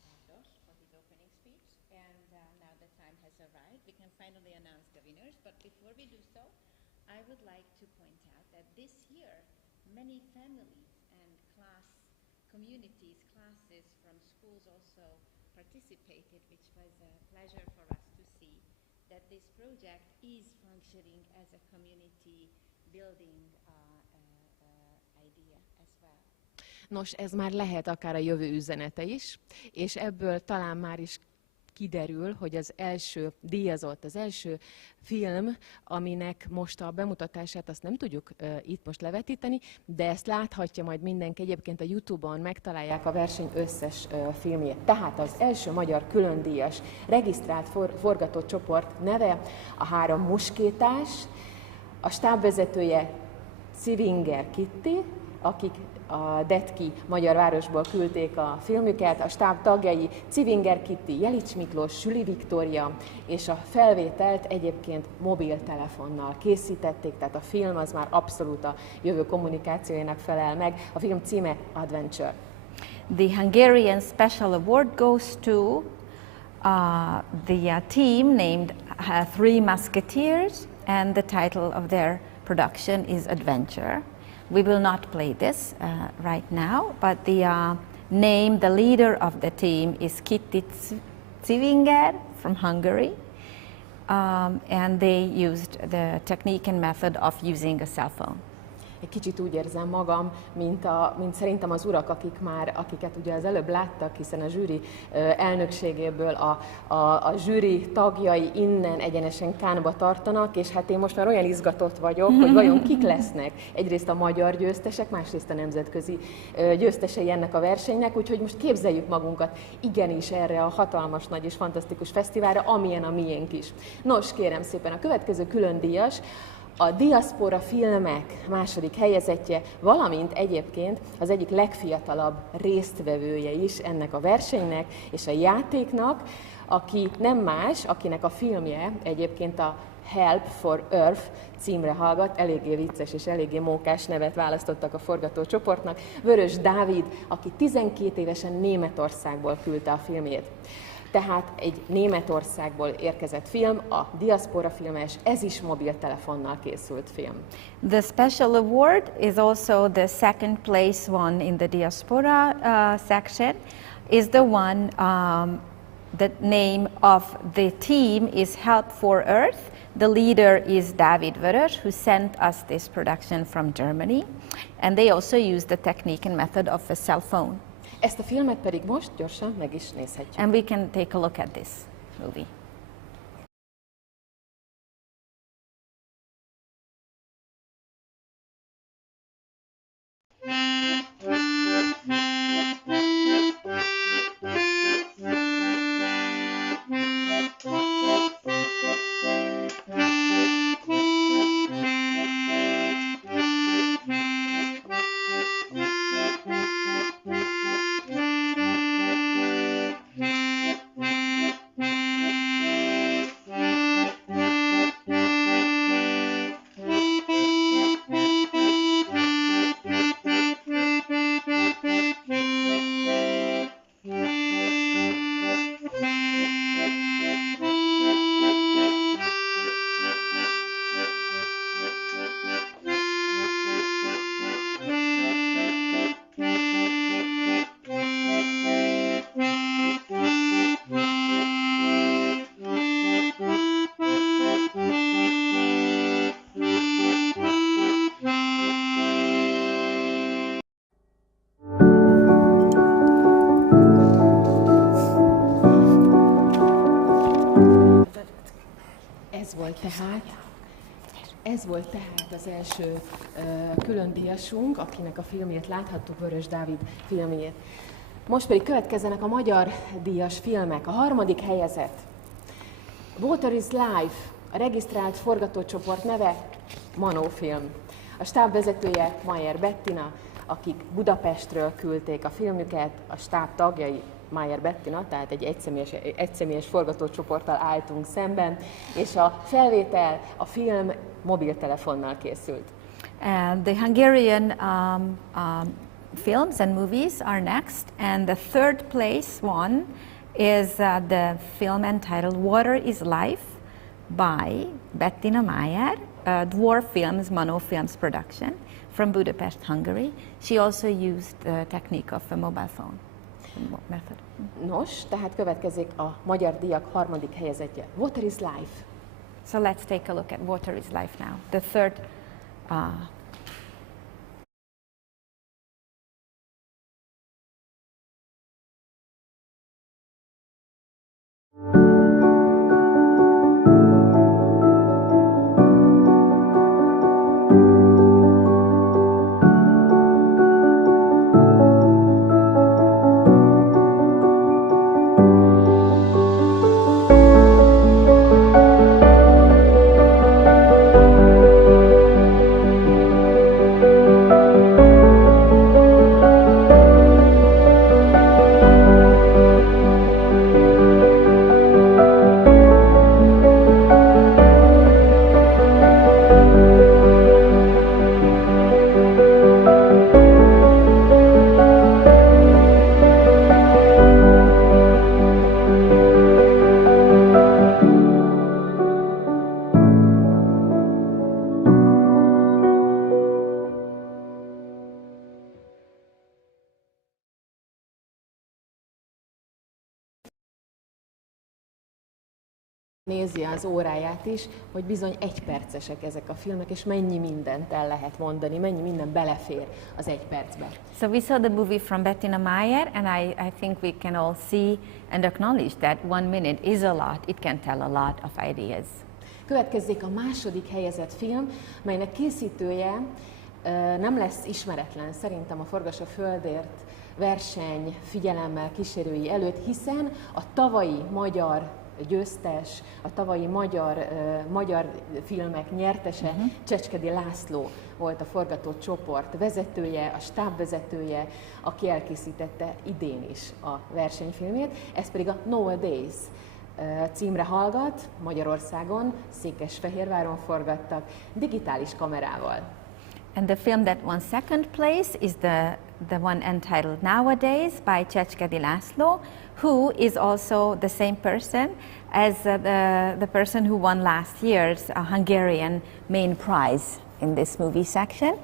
Bardos for his opening speech, and now the time has arrived. We can finally announce the winners, but before we do so, I would like to point out that this year many families and class communities, classes from schools also participated, which was a pleasure for us to see that this project is functioning as a community building idea as well. Nos, ez már lehet akár a jövő üzenete is, és ebből talán már is kiderül, hogy az első díjazott, az első film, aminek most a bemutatását azt nem tudjuk itt most levetíteni, de ezt láthatja majd mindenki, egyébként a YouTube-on megtalálják a verseny összes filmjét. Tehát az első magyar különdíjas regisztrált forgatócsoport neve a Három muskétás, a stábvezetője Civinger Kitti, akik a Detki magyar városból küldték a filmüket, a stáb tagjai Civinger Kitti, Jelics Miklós, Süli Viktória, és a felvételt egyébként mobiltelefonnal készítették, tehát a film az már abszolút a jövő kommunikációjának felel meg. A film címe Adventure. The Hungarian Special Award goes to the team named Three Musketeers, and the title of their production is Adventure. We will not play this right now, but the leader of the team is Kitti Civinger from Hungary, and they used the technique and method of using a cell phone. Egy kicsit úgy érzem magam, mint szerintem az urak, akiket ugye az előbb láttak, hiszen a zsűri elnökségéből a zsűri tagjai innen egyenesen Cannes-ba tartanak, és hát én most már olyan izgatott vagyok, hogy vajon kik lesznek. Egyrészt a magyar győztesek, másrészt a nemzetközi győztesei ennek a versenynek, úgyhogy most képzeljük magunkat igenis erre a hatalmas, nagy és fantasztikus fesztiválra, amilyen a miénk is. Nos, kérem szépen, a következő különdíjas a diaszpora filmek második helyezettje, valamint egyébként az egyik legfiatalabb résztvevője is ennek a versenynek és a játéknak, aki nem más, akinek a filmje egyébként a Help for Earth címre hallgat, eléggé vicces és eléggé mókás nevet választottak a forgatócsoportnak. Vörös Dávid, aki 12 évesen Németországból küldte a filmjét. Tehát egy Németországból érkezett film, a diaszpora filmes, ez is mobiltelefonnal készült film. The special award is also the second place one in the diaspora section, is the one, the name of the team is Help for Earth. The leader is David Vörös, who sent us this production from Germany, and they also use the technique and method of a cell phone. Ezt a filmet pedig most gyorsan meg is nézhetjük. And we can take a look at this movie. Ez volt tehát az első külön díjasunk, akinek a filmjét láthattuk, Vörös Dávid filmjét. Most pedig következzenek a magyar díjas filmek. A harmadik helyezett. Water is Life, a regisztrált forgatócsoport neve Manófilm. A stáb vezetője Mayer Bettina, akik Budapestről küldték a filmüket, a stáb tagjai Mayer Bettina, tehát egy egyszemélyes forgatócsoporttal álltunk szemben, és a felvétel, a film mobiltelefonnal készült. The Hungarian films and movies are next, and the third place one is the film entitled Water is Life by Bettina Mayer, Dwarf Films, Mono Films production from Budapest, Hungary. She also used the technique of a mobile phone method. Nos, tehát következik a magyar díjak harmadik helyezettje. Water is Life. So let's take a look at Water is Life now. The third nézi az óráját is, hogy bizony egypercesek ezek a filmek, és mennyi mindent el lehet mondani, mennyi minden belefér az egy percbe. So we saw the movie from Bettina Mayer, and I think we can all see and acknowledge that 1 minute is a lot. It can tell a lot of ideas. Következzék a második helyezett film, melynek készítője nem lesz ismeretlen szerintem a Forgass a Földért verseny figyelemmel kísérői előtt, hiszen a tavalyi magyar győztes, a tavalyi magyar filmek nyertese, Csecskedi László volt a forgatócsoport vezetője, a stábvezetője, aki elkészítette idén is a versenyfilmét, ez pedig a Nowadays címre hallgat, Magyarországon, Székesfehérváron forgattak, digitális kamerával. And the film that won second place is the one entitled Nowadays by Csecskedi László, who is also the same person as the person who won last year's Hungarian main prize in this movie section.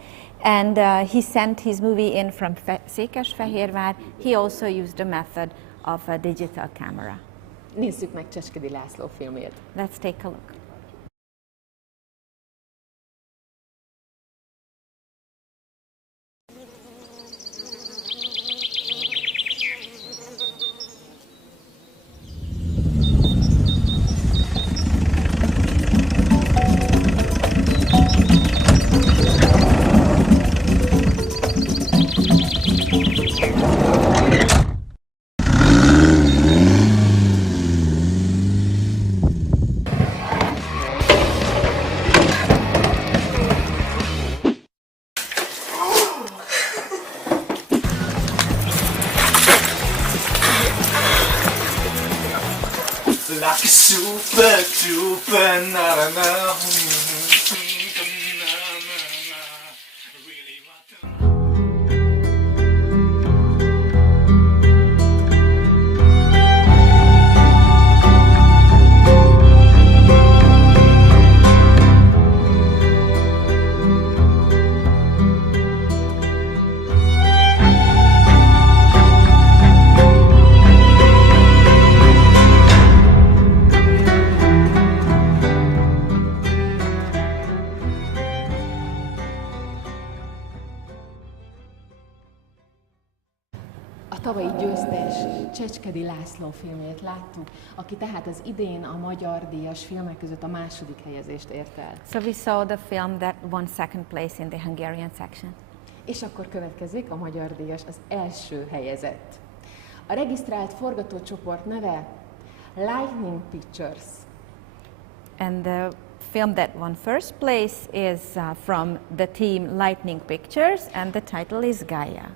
And he sent his movie in from Székesfehérvár. He also used the method of a digital camera. Nézzük meg Csecskedi László filmét. Let's take a look. Like a super duper na-na-na. tavalyi győztes Csecskedi László filmjét láttuk, aki tehát az idén a magyar díjas filmek között a második helyezést ért el. So we saw the film that won second place in the Hungarian section. És akkor következik a magyar díjas, az első helyezett. A regisztrált forgatócsoport neve Lightning Pictures. And the film that won first place is from the team Lightning Pictures, and the title is Gaia.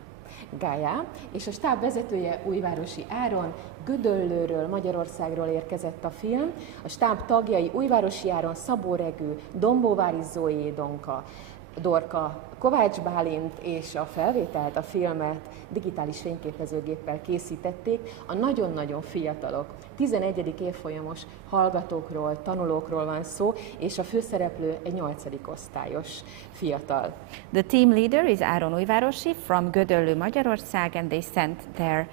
Gaia, és a stáb vezetője Újvárosi Áron, Gödöllőről, Magyarországról érkezett a film. A stáb tagjai Újvárosi Áron, Szabó Regő, Dombóvári Zoé Dorka, Kovács Bálint, és a felvételt, a filmet digitális fényképezőgéppel készítették. A nagyon-nagyon fiatalok, 11. évfolyamos hallgatókról, tanulókról van szó, és a főszereplő egy 8. osztályos fiatal. The team leader is Áron Újvárosi from Gödöllő, Magyarország, and they sent their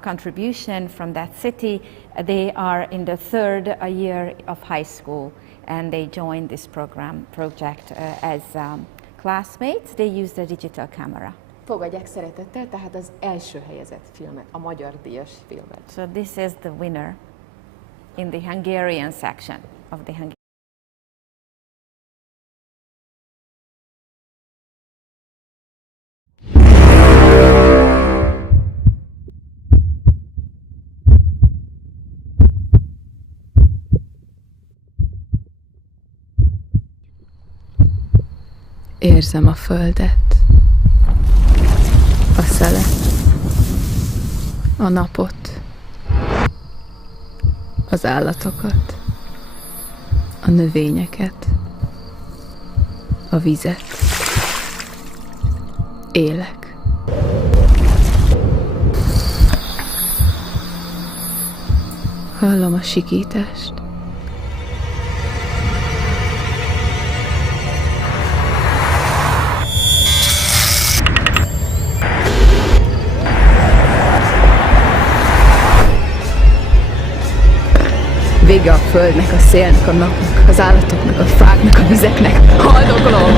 contribution from that city. They are in the third year of high school, and they joined this project as classmates. They used a digital camera. Fogadják szeretettel tehát az első helyezett filmet, a magyar díjas filmet. So this is the winner in the Hungarian section of the Hungarian. Érzem a földet, a szelet, a napot, az állatokat, a növényeket, a vizet. Élek. Hallom a sikítást. Vége a földnek, a szélnek, a napnak, az állatoknak, a fáknak, a vizeknek. Haldoklom!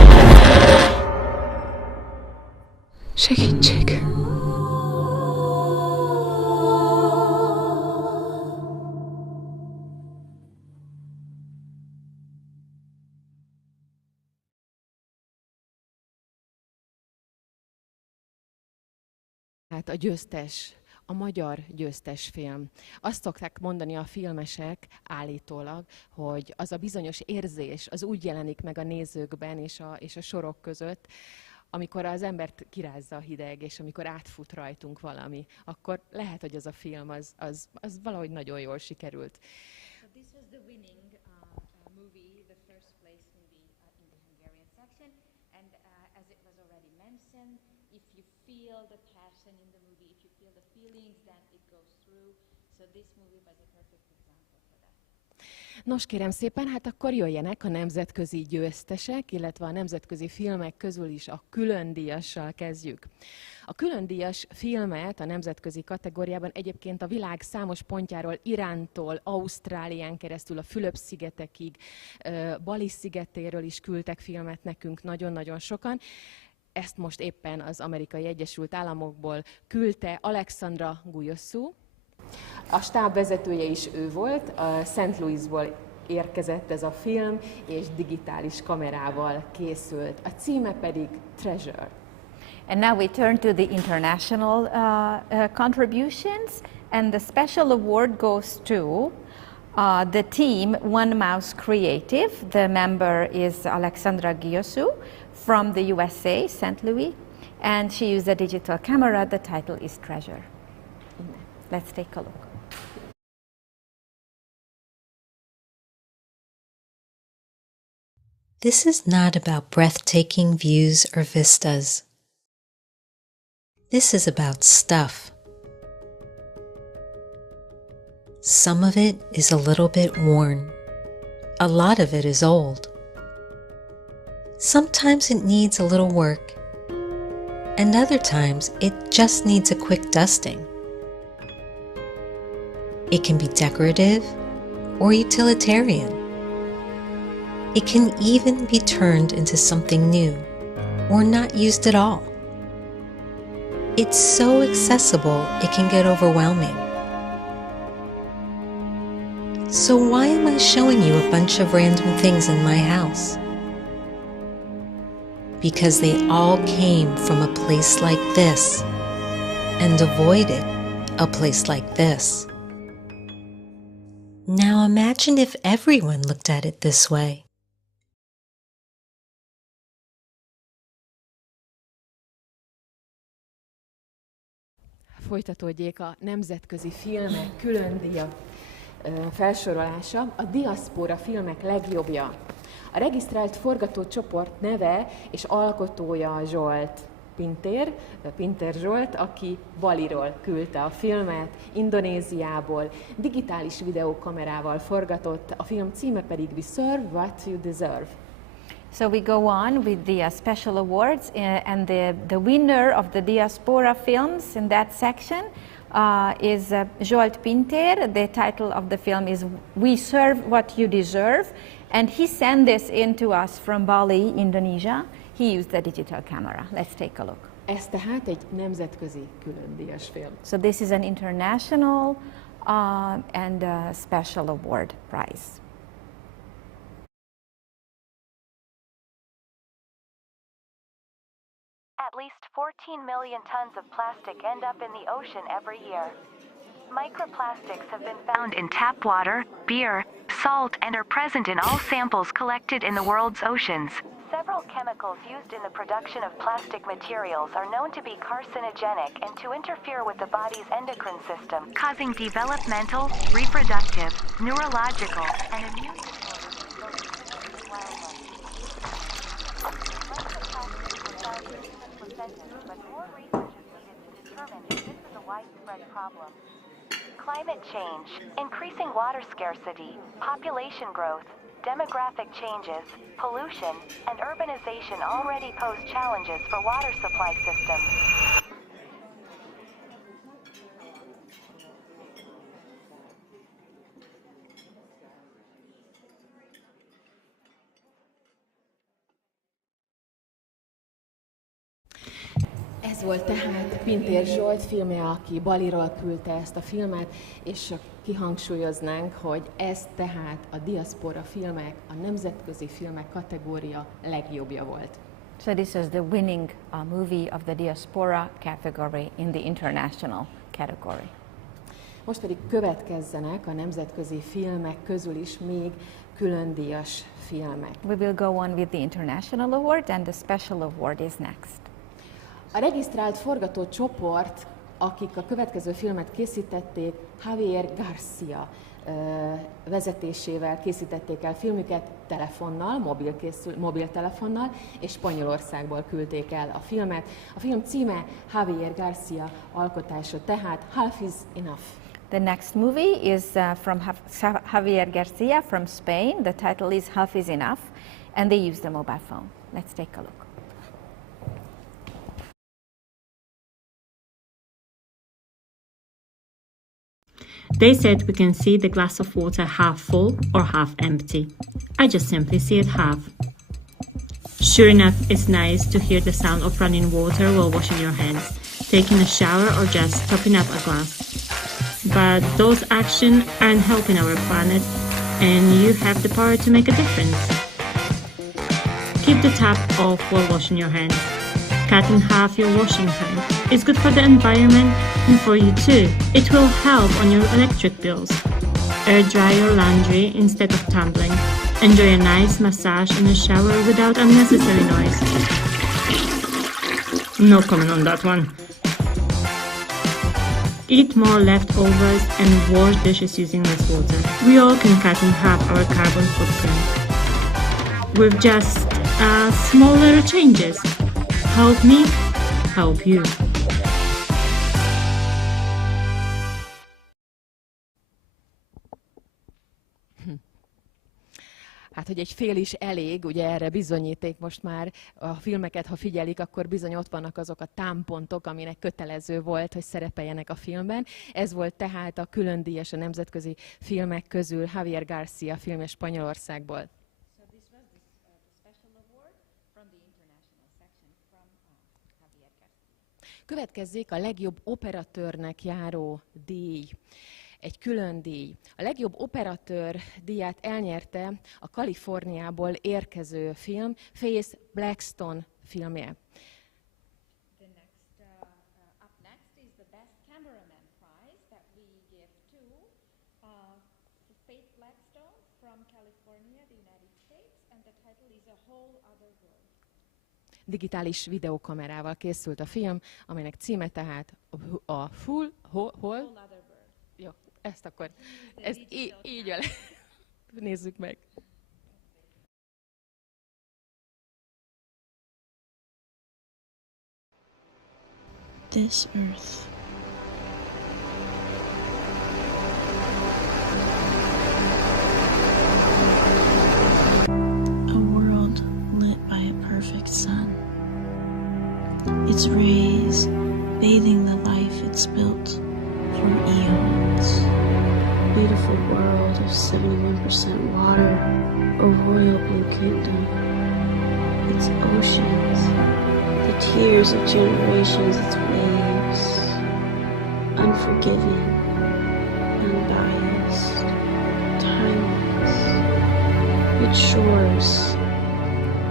Segítség! Hát a győztes, a magyar győztes film. Azt szokták mondani a filmesek állítólag, hogy az a bizonyos érzés, az úgy jelenik meg a nézőkben és a sorok között, amikor az embert kirázza a hideg, és amikor átfut rajtunk valami, akkor lehet, hogy az a film az valahogy nagyon jól sikerült. So this was the winning movie, the first place movie in the Hungarian section, and as it was already mentioned, if you feel the passion in the movie, if you feel the feelings, then it goes through. So this movie was a perfect example for that. Nos, kérem szépen, hát akkor jöjjenek a nemzetközi győztesek, illetve a nemzetközi filmek közül is a különdíjassal kezdjük. A különdíjas filmet a nemzetközi kategóriában egyébként a világ számos pontjáról, Irántól, Ausztrálián keresztül a Fülöp-szigetekig, Bali szigetéről is küldtek filmet nekünk nagyon-nagyon sokan. Ezt most éppen az Amerikai Egyesült Államokból küldte Alexandra Guyoszú. A stáb vezetője is ő volt, a St. Louisból érkezett ez a film, és digitális kamerával készült. A címe pedig Treasure. And now we turn to the international contributions, and the special award goes to the team One Mouse Creative. The member is Alexandra Guyoszú from the USA, St. Louis, and she used a digital camera. The title is Treasure. Let's take a look. This is not about breathtaking views or vistas. This is about stuff. Some of it is a little bit worn. A lot of it is old. Sometimes it needs a little work, and other times it just needs a quick dusting. It can be decorative or utilitarian. It can even be turned into something new or not used at all. It's so accessible, it can get overwhelming. So why am I showing you a bunch of random things in my house? Because they all came from a place like this and avoided a place like this. Now imagine if everyone looked at it this way. Folytatódjék a nemzetközi filmek külön díja felsorolása, a diaszpora filmek legjobbja. A regisztrált forgatócsoport neve és alkotója Zsolt Pintér Zsolt, aki Baliról küldte a filmet, Indonéziából, digitális videókamerával forgatott, a film címe pedig We Serve What You Deserve. So we go on with the special awards, and the winner of the diaspora films in that section is Zsolt Pintér. The title of the film is We Serve What You Deserve, and he sent this in to us from Bali, Indonesia. He used the digital camera. Let's take a look. Ez tehát egy nemzetközi különdíjas film. So this is an international and special award prize. At least 14 million tons of plastic end up in the ocean every year. Microplastics have been found in tap water, beer, salt, and are present in all samples collected in the world's oceans. Several chemicals used in the production of plastic materials are known to be carcinogenic and to interfere with the body's endocrine system, causing developmental, reproductive, neurological, and immune disorders in wildlife. But more research is needed to determine if this is a widespread problem. Climate change, increasing water scarcity, population growth, demographic changes, pollution, and urbanization already pose challenges for water supply systems. Ez volt tehát Pintér Zsolt filmje, aki Baliról küldte ezt a filmet, és kihangsúlyoznánk, hogy ez tehát a diaszpora filmek, a nemzetközi filmek kategória legjobbja volt. So this is the winning movie of the diaspora category in the international category. Most pedig következzenek a nemzetközi filmek közül is még különdíjas filmek. We will go on with the international award, and the special award is next. A regisztrált forgatócsoport, akik a következő filmet készítették, Javier Garcia vezetésével készítették el filmüket telefonnal, mobiltelefonnal, és Spanyolországból küldték el a filmet. A film címe Javier Garcia alkotása, tehát Half is Enough. The next movie is from Javier Garcia from Spain. The title is Half is Enough, and they use the mobile phone. Let's take a look. They said we can see the glass of water half full or half empty. I just simply see it half. Sure enough, it's nice to hear the sound of running water while washing your hands, taking a shower, or just topping up a glass. But those actions aren't helping our planet, and you have the power to make a difference. Keep the tap off while washing your hands. Cut in half your washing time. It's good for the environment and for you too. It will help on your electric bills. Air dry your laundry instead of tumbling. Enjoy a nice massage in the shower without unnecessary noise. No comment on that one. Eat more leftovers and wash dishes using less water. We all can cut in half our carbon footprint with just small little changes. Help me, help you. Hát, hogy egy fél is elég, ugye erre bizonyíték most már a filmeket, ha figyelik, akkor bizony ott vannak azok a támpontok, aminek kötelező volt, hogy szerepeljenek a filmben. Ez volt tehát a külön díjas a nemzetközi filmek közül Javier Garcia filmje Spanyolországból. Következzék a legjobb operatőrnek járó díj. Egy külön díj. A legjobb operatőr díját elnyerte a Kaliforniából érkező film, Face Blackstone filmje. Up next is the Best Cameraman Prize that we give to Faith Blackstone from California, the United States, and the title is A Whole Other World. Digitális videókamerával készült a film, amelynek címe tehát a Full Hol? Jó, ezt akkor, ezt így vele. Nézzük meg. This earth. A world lit by a perfect sun. Its rays bathing the life it's built for eons. Beautiful world of 71% water, a royal blue kingdom. Its oceans, the tears of generations, its waves, unforgiving, unbiased, timeless. Its shores,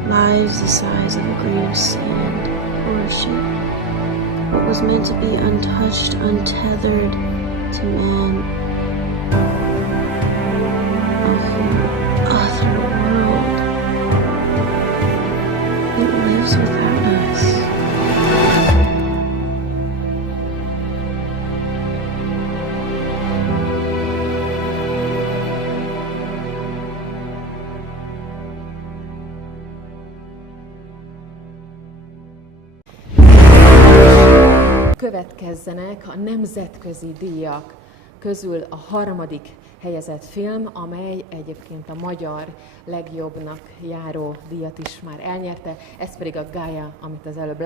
lives the size of a grain of sand or a ship. What was meant to be untouched, untethered to man. A whole other world. It lives without us. Következzenek a nemzetközi díjak közül a harmadik helyezett film, amely egyébként a magyar legjobbnak járó díjat is már elnyerte, ez pedig a Gaia, amit az előbb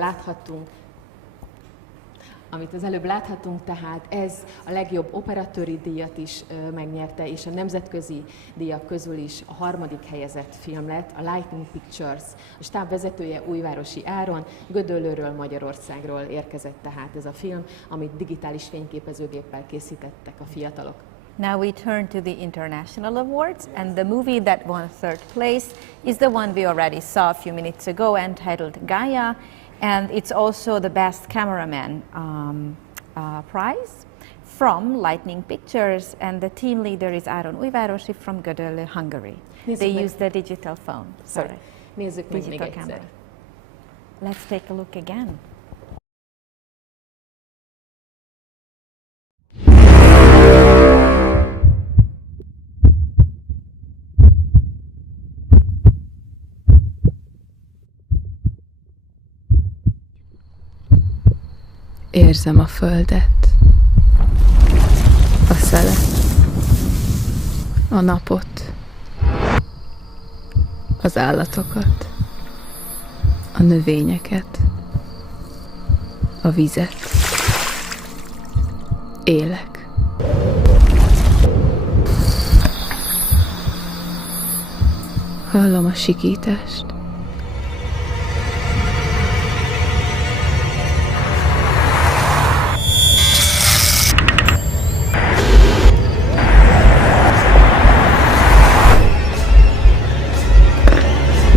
láthattunk, tehát ez a legjobb operatőri díjat is megnyerte, és a nemzetközi díjak közül is a harmadik helyezett film lett, a Lightning Pictures. A stáb vezetője Újvárosi Áron, Gödöllőről, Magyarországról érkezett tehát ez a film, amit digitális fényképezőgéppel készítettek a fiatalok. Now we turn to the international awards, and the movie that won third place is the one we already saw a few minutes ago, entitled Gaia, and it's also the Best Cameraman prize from Lightning Pictures, and the team leader is Áron Újvárosi from Gödöllő, Hungary. They use the digital phone. Sorry. Nézzük meg még egyszer. Let's take a look again. Érzem a földet, a szelet, a napot, az állatokat, a növényeket, a vizet. Élek. Hallom a sikítást.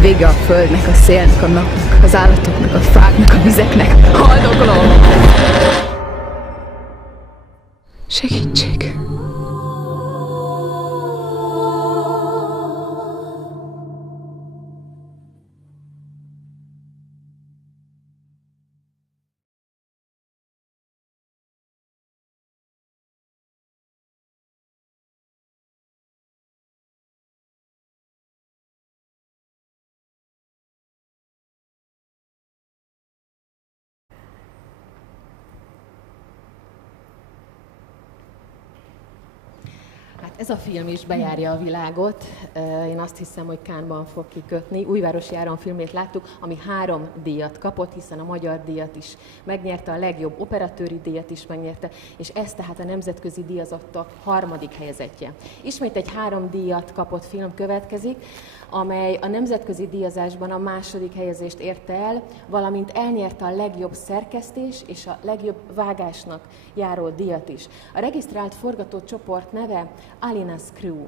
Vége a földnek, a szélnek, a napnak, az állatoknak, a fáknak, a vizeknek. Haldoklom! Segítség! Hát ez a film is bejárja a világot. Én azt hiszem, hogy Cannes-ban fog kikötni. Újvárosi Áron filmét láttuk, ami 3 díjat kapott, hiszen a magyar díjat is megnyerte, a legjobb operatőri díjat is megnyerte, és ez tehát a nemzetközi díjazottak harmadik helyezettje. Ismét egy 3 díjat kapott film következik. amely a nemzetközi díjazásban a második helyezést érte el, valamint elnyerte a legjobb szerkesztés és a legjobb vágásnak járó díjat is. A regisztrált forgatócsoport neve Alina's Crew.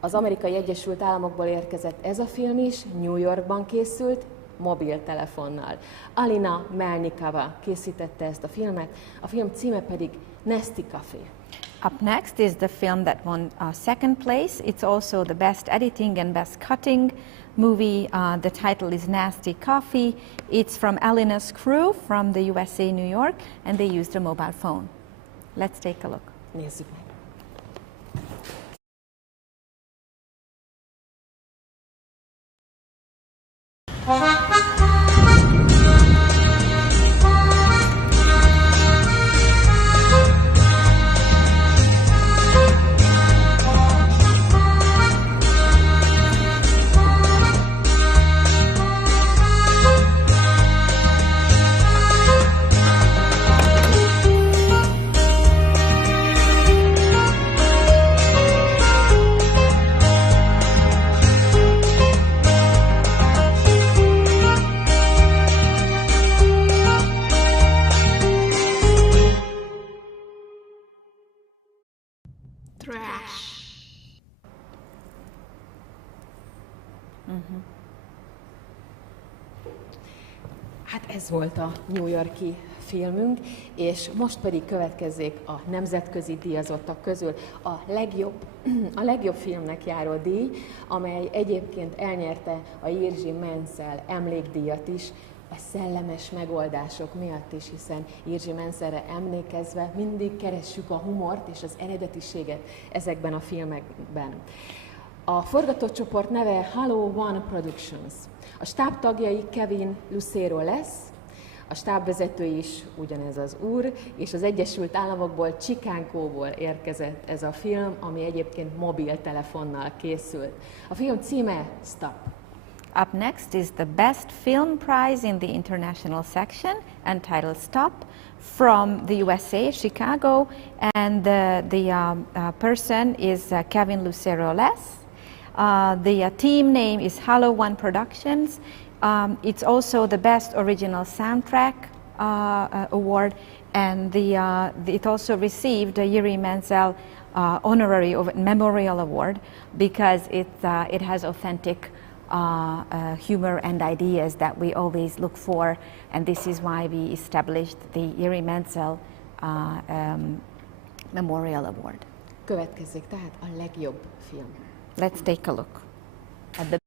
Az Amerikai Egyesült Államokból érkezett ez a film is, New Yorkban készült, mobiltelefonnal. Alina Melnikova készítette ezt a filmet, a film címe pedig Nasty Coffee. Up next is the film that won second place. It's also the best editing and best cutting movie. The title is Nasty Coffee. It's from Alina's Crew from the USA, New York, and they used a mobile phone. Let's take a look. Nézzük meg. Hát ez volt a New York-i filmünk, és most pedig következzék a nemzetközi díjazottak közül a legjobb filmnek járó díj, amely egyébként elnyerte a Jerzy Menzel emlékdíjat is, a szellemes megoldások miatt is, hiszen Jerzy Menzelre emlékezve mindig keressük a humort és az eredetiséget ezekben a filmekben. A forgatócsoport neve Halo One Productions. A stáb tagjai Kevin Lucero lesz, a stábvezető is ugyanez az úr, és az Egyesült Államokból, Chicagóból érkezett ez a film, ami egyébként mobiltelefonnal készült. A film címe Stop. Up next is the Best Film Prize in the International section, entitled Stop, from the USA, Chicago, and the person is Kevin Lucero Less. The team name is Halo One Productions. It's also the Best Original Soundtrack Award, and it also received the Jerzy Menzel Honorary Memorial Award because it has authentic humor and ideas that we always look for, and this is why we established the Jerzy Menzel Memorial Award. Következzék tehát a legjobb film. Let's take a look at the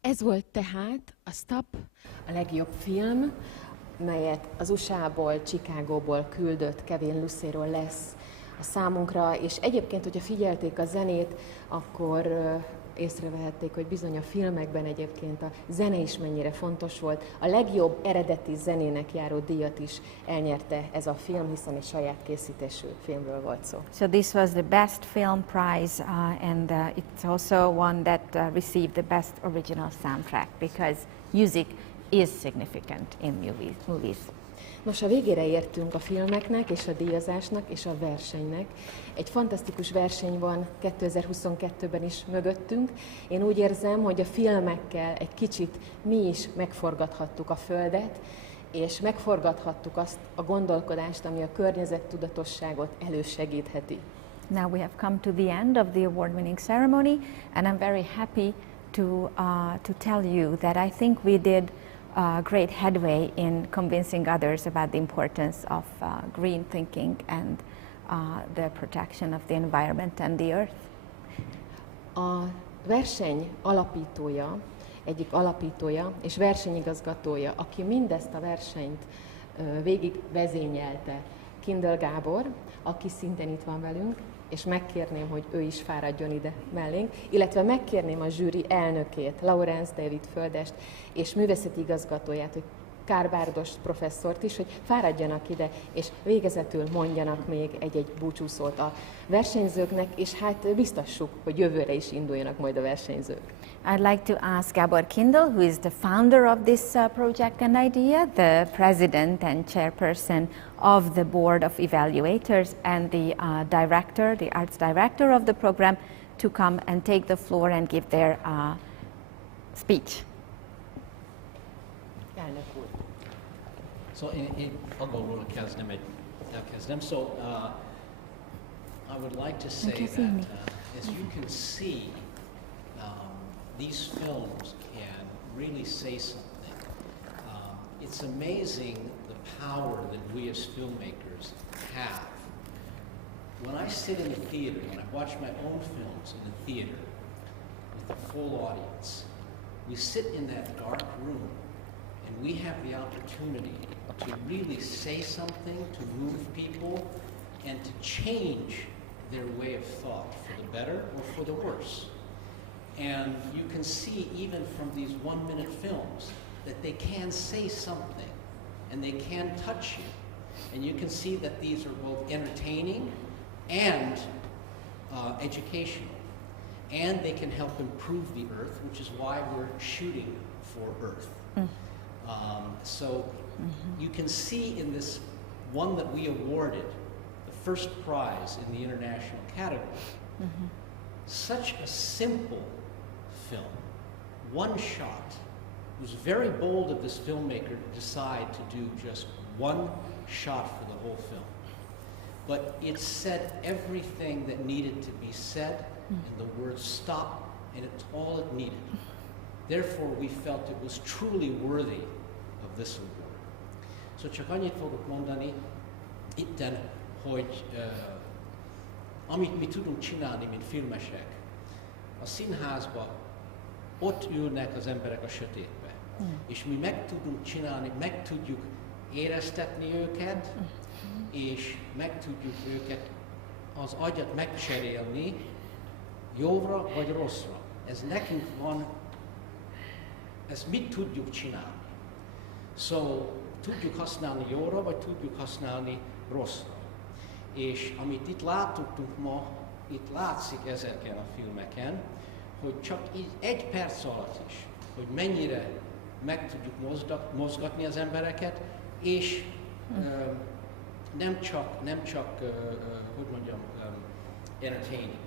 Ez volt tehát a Stop, a legjobb film, melyet az USA-ból, Chicagóból küldött Kevin Lucero lesz a számunkra, és egyébként, hogyha figyelték a zenét, akkor észrevehették, hogy bizony a filmekben egyébként a zene is mennyire fontos volt. A legjobb eredeti zenének járó díjat is elnyerte ez a film, hiszen egy saját készítésű filmről volt szó. So this was the Best Film Prize, and it's also one that received the Best Original Soundtrack, because music is significant in movies. Nos, a végére értünk a filmeknek, és a díjazásnak, és a versenynek. Egy fantasztikus verseny van 2022-ben is mögöttünk. Én úgy érzem, hogy a filmekkel egy kicsit mi is megforgathattuk a Földet, és megforgathattuk azt a gondolkodást, ami a környezettudatosságot elősegítheti. Now we have come to the end of the award-winning ceremony, and I'm very happy to tell you that I think we did great headway in convincing others about the importance of green thinking and the protection of the environment and the earth. A verseny alapítója, egyik alapítója és versenyigazgatója, aki mindezt a versenyt végig vezényelte, Kindl Gábor, aki szintén itt van velünk, és megkérném, hogy ő is fáradjon ide mellénk, illetve megkérném a zsűri elnökét, Laurence David Földest, és művészeti igazgatóját, hogy Kárbárdos professzort is, hogy fáradjanak ide, és végezetül mondjanak még egy-egy búcsúszót a versenyzőknek, és hát biztassuk, hogy jövőre is induljanak majd a versenyzők. I'd like to ask Gábor Kindl, who is the founder of this project and idea, the president and chairperson of the board of evaluators, and the director, the arts director of the program, to come and take the floor and give their speech. So én angolul elkezdem. So I would like to say that as you can see, these films can really say something. It's amazing the power that we as filmmakers have. When I sit in the theater, when I watch my own films in the theater with a full audience, we sit in that dark room and we have the opportunity to really say something, to move people, and to change their way of thought for the better or for the worse. And you can see even from these 1-minute films that they can say something and they can touch you. And you can see that these are both entertaining and educational. And they can help improve the earth, which is why we're shooting for Earth. So you can see in this one that we awarded, the first prize in the international category, such a simple film, one shot. It was very bold of this filmmaker to decide to do just one shot for the whole film. But it said everything that needed to be said, and the word stop, and it's all it needed. Therefore, we felt it was truly worthy of this award. So csak annyit fogok mondani itten, hogy amit mi tudunk csinálni, mint filmesek, a színházban ott ülnek az emberek a sötétbe, és mi meg tudunk csinálni, meg tudjuk éreztetni őket, és meg tudjuk őket, az agyat megcserélni jóra vagy rosszra. Ez nekünk van, ezt mit tudjuk csinálni. So, tudjuk használni jóra, vagy tudjuk használni rosszra. És amit itt láttuk ma, itt látszik ezeken a filmeken, hogy csak így 1 perc alatt is, hogy mennyire meg tudjuk mozgatni az embereket, és nem csak hogy mondjam, entertaining.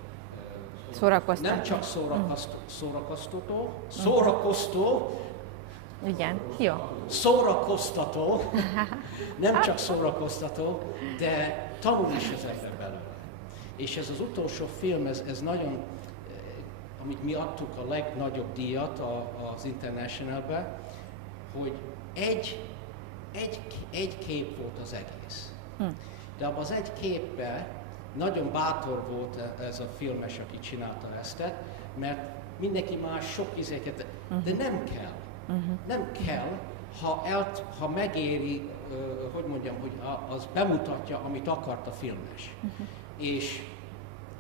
Szórakoztató. Nem csak szórakoztató, igen, jó. Szórakoztató, nem csak szórakoztató, de tanul is az ember belőle. És ez az utolsó film, ez nagyon, amit mi adtuk a legnagyobb díjat az International-be, hogy egy kép volt az egész. De abban az egy képben nagyon bátor volt ez a filmes, aki csinálta ezt, mert mindenki más sok izéket, de nem kell. Nem kell, ha megéri, hogy mondjam, hogy az bemutatja, amit akart a filmes. És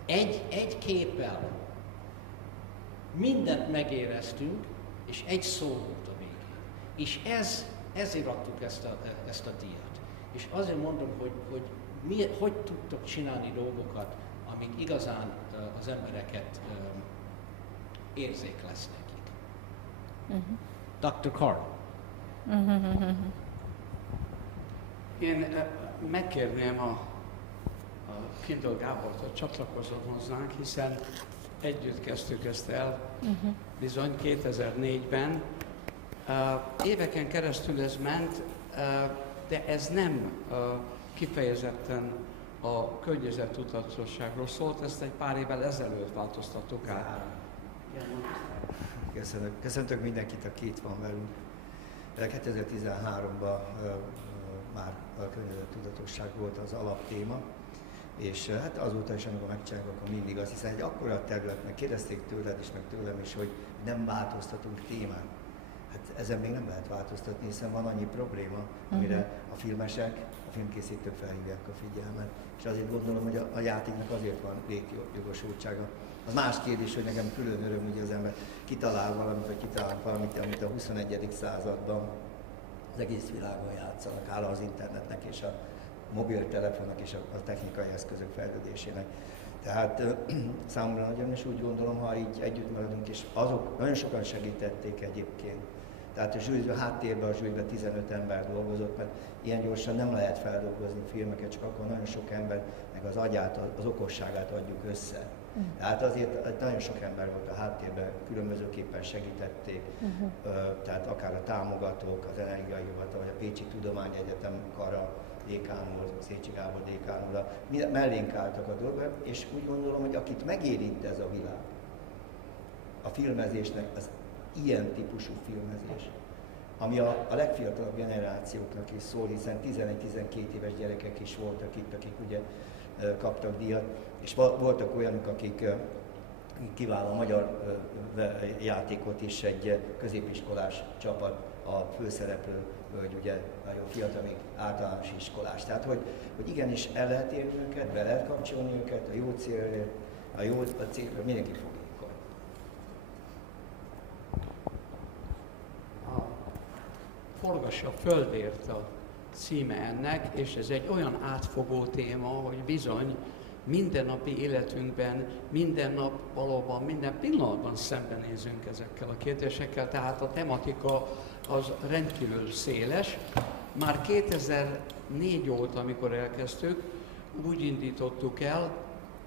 egy képpel mindent megéreztünk, és egy szó volt a végén. És ezért adtuk ezt a díjat. És azért mondom, hogy tudtok csinálni dolgokat, amik igazán az embereket érzékelsz nekik. Dr. Carl. Én megkérném a Kindle Gábort, hogy csatlakozzon hozzánk, hiszen együtt kezdtük ezt el, bizony 2004-ben. Éveken keresztül ez ment, de ez nem kifejezetten a környezettudatosságról szólt, ezt egy pár évvel ezelőtt változtattuk át. Köszöntök mindenkit, aki itt van velünk. 2013-ban már a környezettudatosság volt az alaptéma, és hát azóta is, amikor megcsináljuk, akkor mindig azt hiszem, hogy akkora területnek kérdezték tőled is, meg tőlem is, hogy nem változtatunk témán. Hát ezen még nem lehet változtatni, hiszen van annyi probléma, amire a filmesek, a filmkészítők felhívják a figyelmet. És azért gondolom, hogy a játéknak azért van létjogosultsága. Az más kérdés, hogy nekem külön öröm, hogy az ember kitalál valamit, vagy kitalálnak valamit, amit a 21. században az egész világon játszanak, hála az internetnek és a mobiltelefonnak és a technikai eszközök fejlődésének. Tehát számomra nagyon is úgy gondolom, ha így együtt maradunk, és azok nagyon sokan segítették egyébként. Tehát a háttérben, a zsűriben 15 ember dolgozott, mert ilyen gyorsan nem lehet feldolgozni filmeket, csak akkor nagyon sok ember meg az agyát, az okosságát adjuk össze. Tehát azért nagyon sok ember volt a háttérben, különbözőképpen segítették, tehát akár a támogatók, az Energiahivatal, vagy a Pécsi Tudományegyetem kara, dékán úr, Szécsi Gábor dékán úr, mellénk álltak a dolgok, és úgy gondolom, hogy akit megérint ez a világ, a filmezésnek az ilyen típusú filmezés, ami a legfiatalabb generációknak is szól, hiszen 11-12 éves gyerekek is voltak itt, akik ugye kaptak díjat, és voltak olyanok, akik kiváló magyar játékot is, egy középiskolás csapat, a főszereplő hölgy, ugye nagyon fiatal, még általános iskolás. Tehát, hogy igenis el lehet érni őket, be lehet kapcsolni őket a jó célért, a célra mindenki fogékony. Forgass a földért a címe ennek, és ez egy olyan átfogó téma, hogy bizony mindennapi életünkben, minden nap valóban, minden pillanatban szembenézünk ezekkel a kérdésekkel, tehát a tematika az rendkívül széles. Már 2004 óta, amikor elkezdtük, úgy indítottuk el,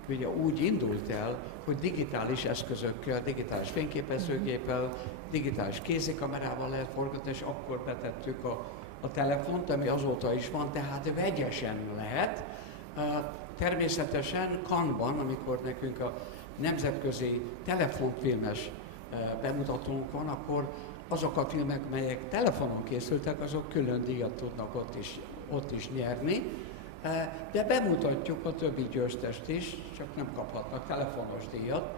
ugye úgy indult el, hogy digitális eszközökkel, digitális fényképezőgéppel, digitális kézikamerával lehet forgatni, és akkor betettük a telefont, ami azóta is van, tehát vegyesen lehet. Természetesen Cannes-ban, amikor nekünk a nemzetközi telefonfilmes bemutatónk van, akkor azok a filmek, melyek telefonon készültek, azok külön díjat tudnak ott is nyerni, de bemutatjuk a többi győztest is, csak nem kaphatnak telefonos díjat.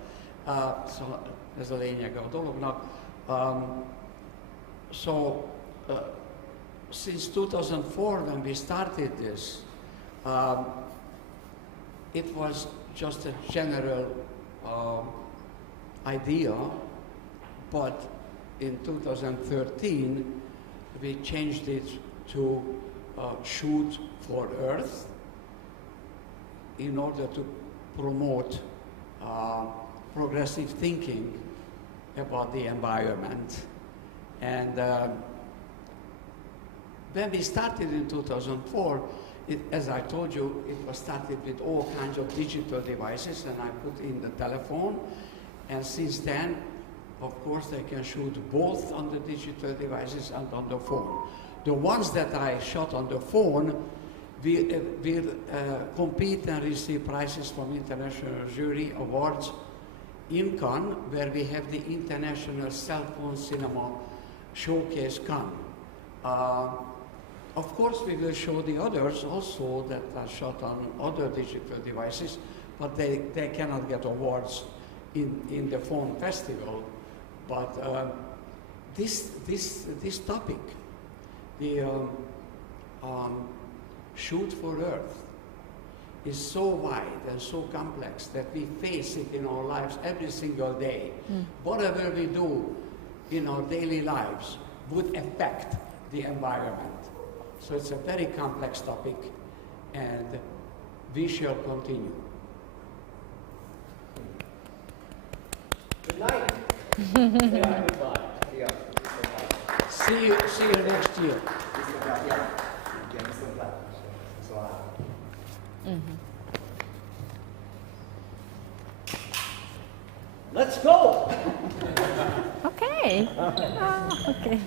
Szóval ez a lényege a dolognak. Since 2004, when we started this, it was just a general idea, but in 2013 we changed it to Shoot for Earth in order to promote progressive thinking about the environment. And when we started in 2004, as I told you, it was started with all kinds of digital devices, and I put in the telephone, and since then, of course, they can shoot both on the digital devices and on the phone. The ones that I shot on the phone will compete and receive prizes from international jury awards in Cannes, where we have the International Cell Phone Cinema Showcase Cannes. Of course, we will show the others also that are shot on other digital devices, but they cannot get awards in the phone festival. But this topic, the Shoot for Earth, is so wide and so complex that we face it in our lives every single day. Whatever we do in our daily lives would affect the environment. So it's a very complex topic, and we shall continue. Good night. Goodbye. See you next year. Let's go! Okay. Oh, okay.